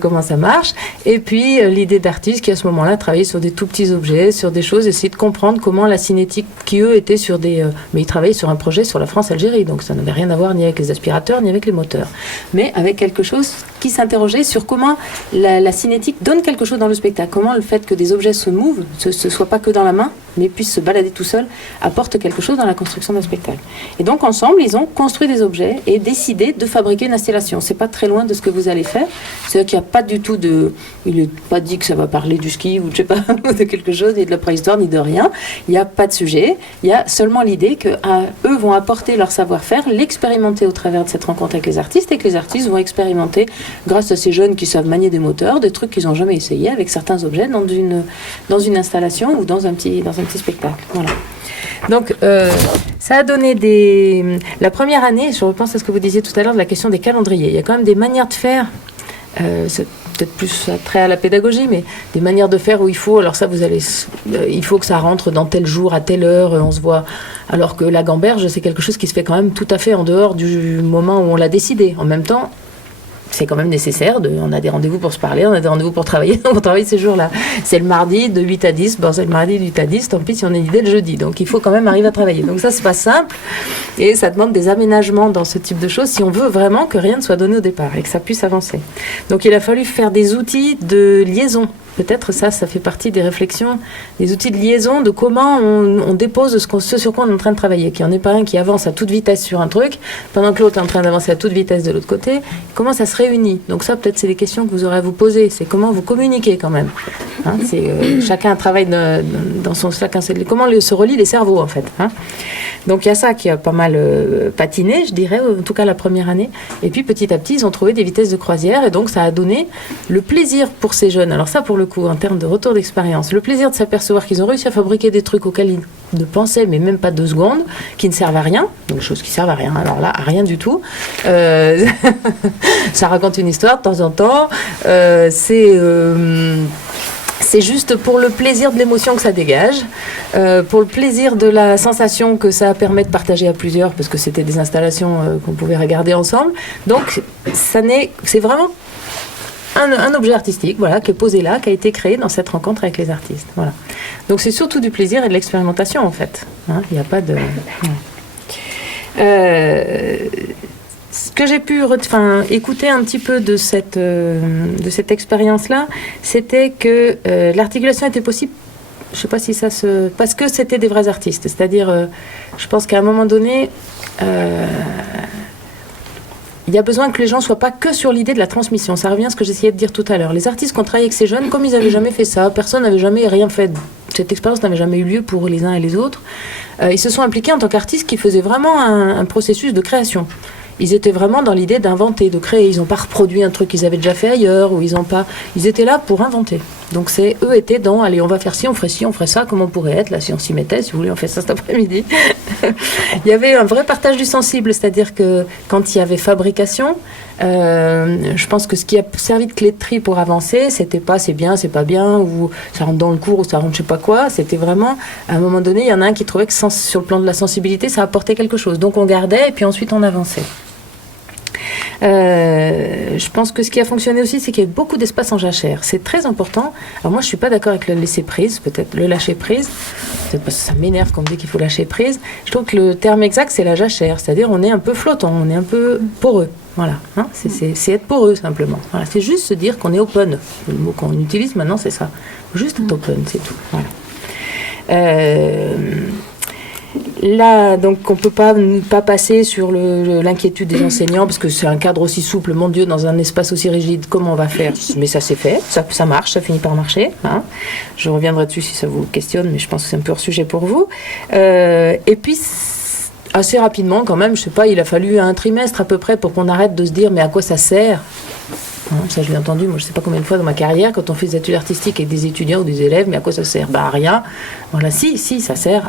comment ça marche. Et puis, l'idée d'artiste qui, à ce moment-là, travaillait sur des tout petits objets, sur des choses, essayer de comprendre comment la cinétique, qui eux étaient sur mais ils travaillaient sur un projet sur la France-Algérie, donc ça n'avait rien à voir ni avec les aspirateurs, ni avec les moteurs. Mais avec quelque chose qui s'interrogeait sur comment la cinétique donne quelque chose dans le spectacle. Comment le fait que des objets se mouvent, ce soit pas que dans la main, mais puissent se balader tout seul, apporte quelque chose dans la construction d'un spectacle. Et donc ensemble, ils ont construit des objets et décidé de fabriquer une installation. C'est pas très loin de ce que vous allez faire. C'est-à-dire qu'il n'y a pas du tout il n'est pas dit que ça va parler du ski ou je sais pas, de quelque chose, ni de la préhistoire, ni de rien. Il n'y a pas de sujet. Il y a seulement l'idée qu'eux vont apporter leur savoir-faire, l'expérimenter au travers de cette rencontre avec les artistes et que les artistes vont expérimenter grâce à ces jeunes qui savent manier des moteurs, des trucs qu'ils n'ont jamais essayé avec certains objets dans une installation ou dans un petit spectacle. Voilà. Donc, ça a donné la première année, je repense à ce que vous disiez tout à l'heure de la question des calendriers. Il y a quand même des manières de faire, c'est peut-être plus trait à la pédagogie, mais des manières de faire où il faut, alors ça il faut que ça rentre dans tel jour, à telle heure, on se voit. Alors que la gamberge, c'est quelque chose qui se fait quand même tout à fait en dehors du moment où on l'a décidé. En même temps, c'est quand même nécessaire. On a des rendez-vous pour se parler, on a des rendez-vous pour travailler. On travaille ces jours-là. C'est le mardi de 8 à 10. Bon, c'est le mardi de 8 à 10. Tant pis si on a une idée le jeudi. Donc, il faut quand même arriver à travailler. Donc, ça, c'est pas simple. Et ça demande des aménagements dans ce type de choses si on veut vraiment que rien ne soit donné au départ et que ça puisse avancer. Donc, il a fallu faire des outils de liaison. Peut-être ça fait partie des réflexions, des outils de liaison, de comment on dépose ce sur quoi on est en train de travailler. Qu'il n'y en ait pas un qui avance à toute vitesse sur un truc, pendant que l'autre est en train d'avancer à toute vitesse de l'autre côté. Comment ça se réunit? Donc ça, peut-être, c'est des questions que vous aurez à vous poser. C'est comment vous communiquez quand même. Hein, chacun travaille dans son... Comment se relient les cerveaux, en fait. Hein. Donc il y a ça qui a pas mal patiné, je dirais, en tout cas la première année. Et puis petit à petit, ils ont trouvé des vitesses de croisière. Et donc ça a donné le plaisir pour ces jeunes. Alors ça, pour le coup, en termes de retour d'expérience, le plaisir de s'apercevoir qu'ils ont réussi à fabriquer des trucs auxquels ils ne pensaient, mais même pas 2 secondes, qui ne servent à rien, donc des choses qui servent à rien, alors là, à rien du tout. Ça raconte une histoire de temps en temps. C'est juste pour le plaisir de l'émotion que ça dégage, pour le plaisir de la sensation que ça permet de partager à plusieurs, parce que c'était des installations qu'on pouvait regarder ensemble. Donc, c'est vraiment un objet artistique, voilà, qui est posé là, qui a été créé dans cette rencontre avec les artistes. Voilà. Donc, c'est surtout du plaisir et de l'expérimentation, en fait. Hein, il n'y a pas de... Ce que j'ai pu écouter un petit peu de cette expérience-là, c'était que l'articulation était possible, je ne sais pas si parce que c'était des vrais artistes. C'est-à-dire, je pense qu'à un moment donné, il y a besoin que les gens ne soient pas que sur l'idée de la transmission. Ça revient à ce que j'essayais de dire tout à l'heure. Les artistes qui ont travaillé avec ces jeunes, comme ils n'avaient jamais fait ça, personne n'avait jamais rien fait. Cette expérience n'avait jamais eu lieu pour les uns et les autres. Ils se sont impliqués en tant qu'artistes qui faisaient vraiment un processus de création. Ils étaient vraiment dans l'idée d'inventer, de créer. Ils n'ont pas reproduit un truc qu'ils avaient déjà fait ailleurs, ou ils étaient là pour inventer. Donc eux étaient dans, allez, on va faire ci, on ferait ça, comment on pourrait être, là, si on s'y mettait, si vous voulez, on fait ça cet après-midi. Il y avait un vrai partage du sensible, c'est-à-dire que quand il y avait fabrication, je pense que ce qui a servi de clé de tri pour avancer, c'était pas c'est bien, c'est pas bien, ou ça rentre dans le cours, ou ça rentre je sais pas quoi. C'était vraiment, à un moment donné, il y en a un qui trouvait que sur le plan de la sensibilité, ça apportait quelque chose. Donc on gardait, et puis ensuite on avançait. Je pense que ce qui a fonctionné aussi, c'est qu'il y a beaucoup d'espace en jachère. C'est très important. Alors moi, je suis pas d'accord avec le laisser prise, peut-être le lâcher prise. Peut-être parce que ça m'énerve qu'on me dise qu'il faut lâcher prise. Je trouve que le terme exact, c'est la jachère. C'est-à-dire, on est un peu flottant, on est un peu poreux. Voilà, hein, c'est être poreux simplement. Voilà, c'est juste se dire qu'on est open. Le mot qu'on utilise maintenant, c'est ça. Juste être open, c'est tout. Voilà. Là, donc, on ne peut pas passer sur l'inquiétude des enseignants, parce que c'est un cadre aussi souple, mon Dieu, dans un espace aussi rigide, comment on va faire? Mais ça s'est fait, ça marche, ça finit par marcher. Hein. Je reviendrai dessus si ça vous questionne, mais je pense que c'est un peu hors sujet pour vous. Et puis, assez rapidement, quand même, je ne sais pas, il a fallu un trimestre à peu près pour qu'on arrête de se dire, mais à quoi ça sert? Ça, je l'ai entendu, moi, je ne sais pas combien de fois dans ma carrière, quand on fait des études artistiques avec des étudiants ou des élèves, mais à quoi ça sert? À rien. Voilà, si, ça sert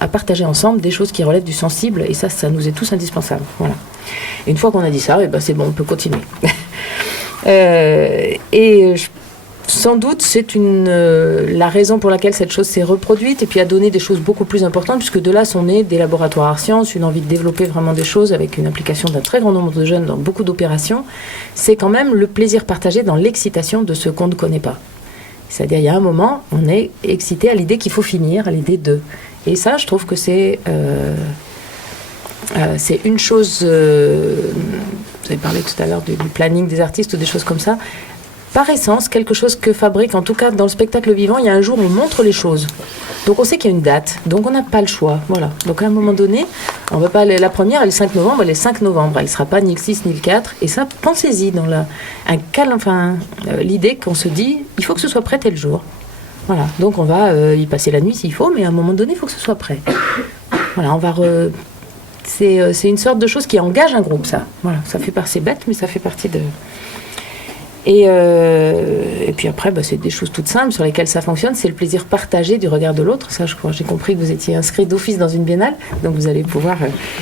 à partager ensemble des choses qui relèvent du sensible, et ça nous est tous indispensable. Voilà. Et une fois qu'on a dit ça, c'est bon, on peut continuer. Sans doute, c'est la raison pour laquelle cette chose s'est reproduite et puis a donné des choses beaucoup plus importantes, puisque de là sont nés des laboratoires art sciences, une envie de développer vraiment des choses avec une implication d'un très grand nombre de jeunes dans beaucoup d'opérations. C'est quand même le plaisir partagé dans l'excitation de ce qu'on ne connaît pas. C'est-à-dire, il y a un moment, on est excité à l'idée qu'il faut finir, à l'idée de... Et ça, je trouve que c'est une chose vous avez parlé tout à l'heure du planning des artistes ou des choses comme ça. Par essence, quelque chose que fabrique, en tout cas dans le spectacle vivant, il y a un jour où on montre les choses. Donc on sait qu'il y a une date, donc on n'a pas le choix. Voilà. Donc à un moment donné, on va pas aller, la première, elle est le 5 novembre, elle est le 5 novembre. Elle ne sera pas ni le 6 ni le 4. Et ça, pensez-y dans l'idée qu'on se dit, il faut que ce soit prêt tel jour. Voilà. Donc on va y passer la nuit s'il faut, mais à un moment donné, il faut que ce soit prêt. Voilà, c'est une sorte de chose qui engage un groupe, ça. Voilà, ça fait partie, c'est bête, mais ça fait partie de... Et puis après, c'est des choses toutes simples sur lesquelles ça fonctionne. C'est le plaisir partagé du regard de l'autre. Ça, je crois, j'ai compris que vous étiez inscrit d'office dans une biennale, donc vous allez pouvoir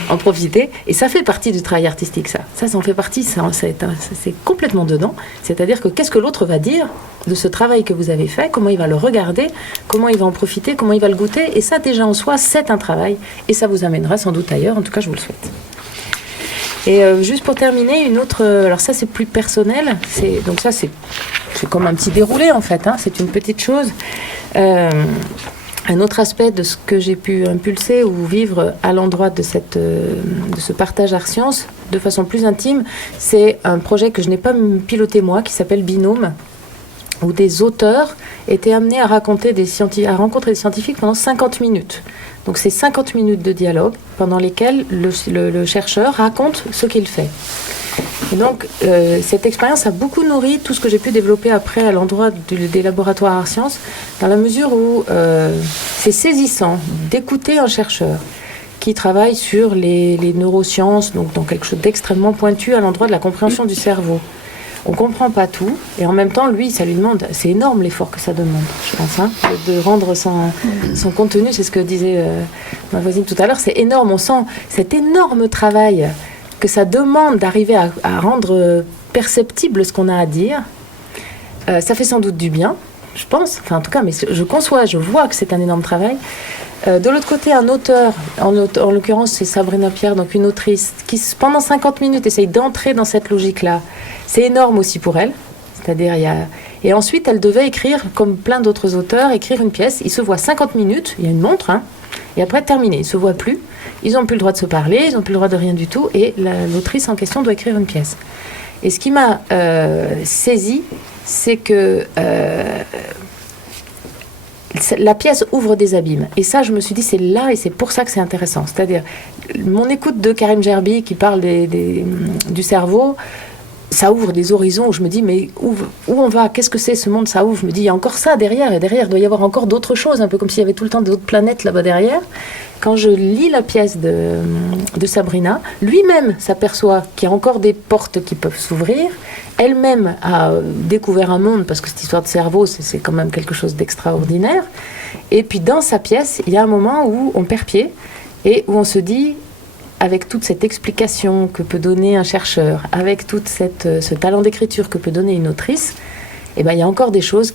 en profiter. Et ça fait partie du travail artistique, ça. Ça en fait partie, c'est complètement dedans. C'est-à-dire que qu'est-ce que l'autre va dire de ce travail que vous avez fait, comment il va le regarder, comment il va en profiter, comment il va le goûter. Et ça, déjà en soi, c'est un travail. Et ça vous amènera sans doute ailleurs. En tout cas, je vous le souhaite. Et juste pour terminer, une autre... alors ça, c'est plus personnel. Donc ça, c'est comme un petit déroulé, en fait. Hein, c'est une petite chose. Un autre aspect de ce que j'ai pu impulser ou vivre à l'endroit de ce partage Art Science, de façon plus intime, c'est un projet que je n'ai pas piloté moi, qui s'appelle Binôme, où des auteurs étaient amenés à rencontrer des scientifiques pendant 50 minutes. Donc c'est 50 minutes de dialogue pendant lesquelles le chercheur raconte ce qu'il fait. Et donc cette expérience a beaucoup nourri tout ce que j'ai pu développer après à l'endroit des laboratoires Art Science, dans la mesure où c'est saisissant d'écouter un chercheur qui travaille sur les neurosciences, donc dans quelque chose d'extrêmement pointu à l'endroit de la compréhension du cerveau. On ne comprend pas tout, et en même temps, lui, ça lui demande, c'est énorme l'effort que ça demande, je pense, hein, de rendre son contenu, c'est ce que disait ma voisine tout à l'heure, c'est énorme, on sent cet énorme travail que ça demande d'arriver à rendre perceptible ce qu'on a à dire. Ça fait sans doute du bien, je pense, enfin en tout cas, mais je conçois, je vois que c'est un énorme travail. De l'autre côté, un auteur, en l'occurrence c'est Sabrina Pierre, donc une autrice, qui pendant 50 minutes essaye d'entrer dans cette logique-là. C'est énorme aussi pour elle. C'est-à-dire, et ensuite, elle devait écrire, comme plein d'autres auteurs, écrire une pièce. Ils se voient 50 minutes, il y a une montre, hein, et après, terminé. Ils ne se voient plus, ils n'ont plus le droit de se parler, ils n'ont plus le droit de rien du tout, et l'autrice en question doit écrire une pièce. Et ce qui m'a saisi, c'est que... la pièce ouvre des abîmes. Et ça, je me suis dit, c'est là et c'est pour ça que c'est intéressant. C'est-à-dire, mon écoute de Karim Gerbi qui parle du cerveau, ça ouvre des horizons où je me dis, mais où on va? Qu'est-ce que c'est ce monde? Ça ouvre. Je me dis, il y a encore ça derrière. Et derrière, il doit y avoir encore d'autres choses, un peu comme s'il y avait tout le temps d'autres planètes là-bas derrière. Quand je lis la pièce de Sabrina, lui-même s'aperçoit qu'il y a encore des portes qui peuvent s'ouvrir. Elle-même a découvert un monde, parce que cette histoire de cerveau, c'est quand même quelque chose d'extraordinaire. Et puis dans sa pièce, il y a un moment où on perd pied et où on se dit, avec toute cette explication que peut donner un chercheur, avec tout ce talent d'écriture que peut donner une autrice, eh ben, il y a encore des choses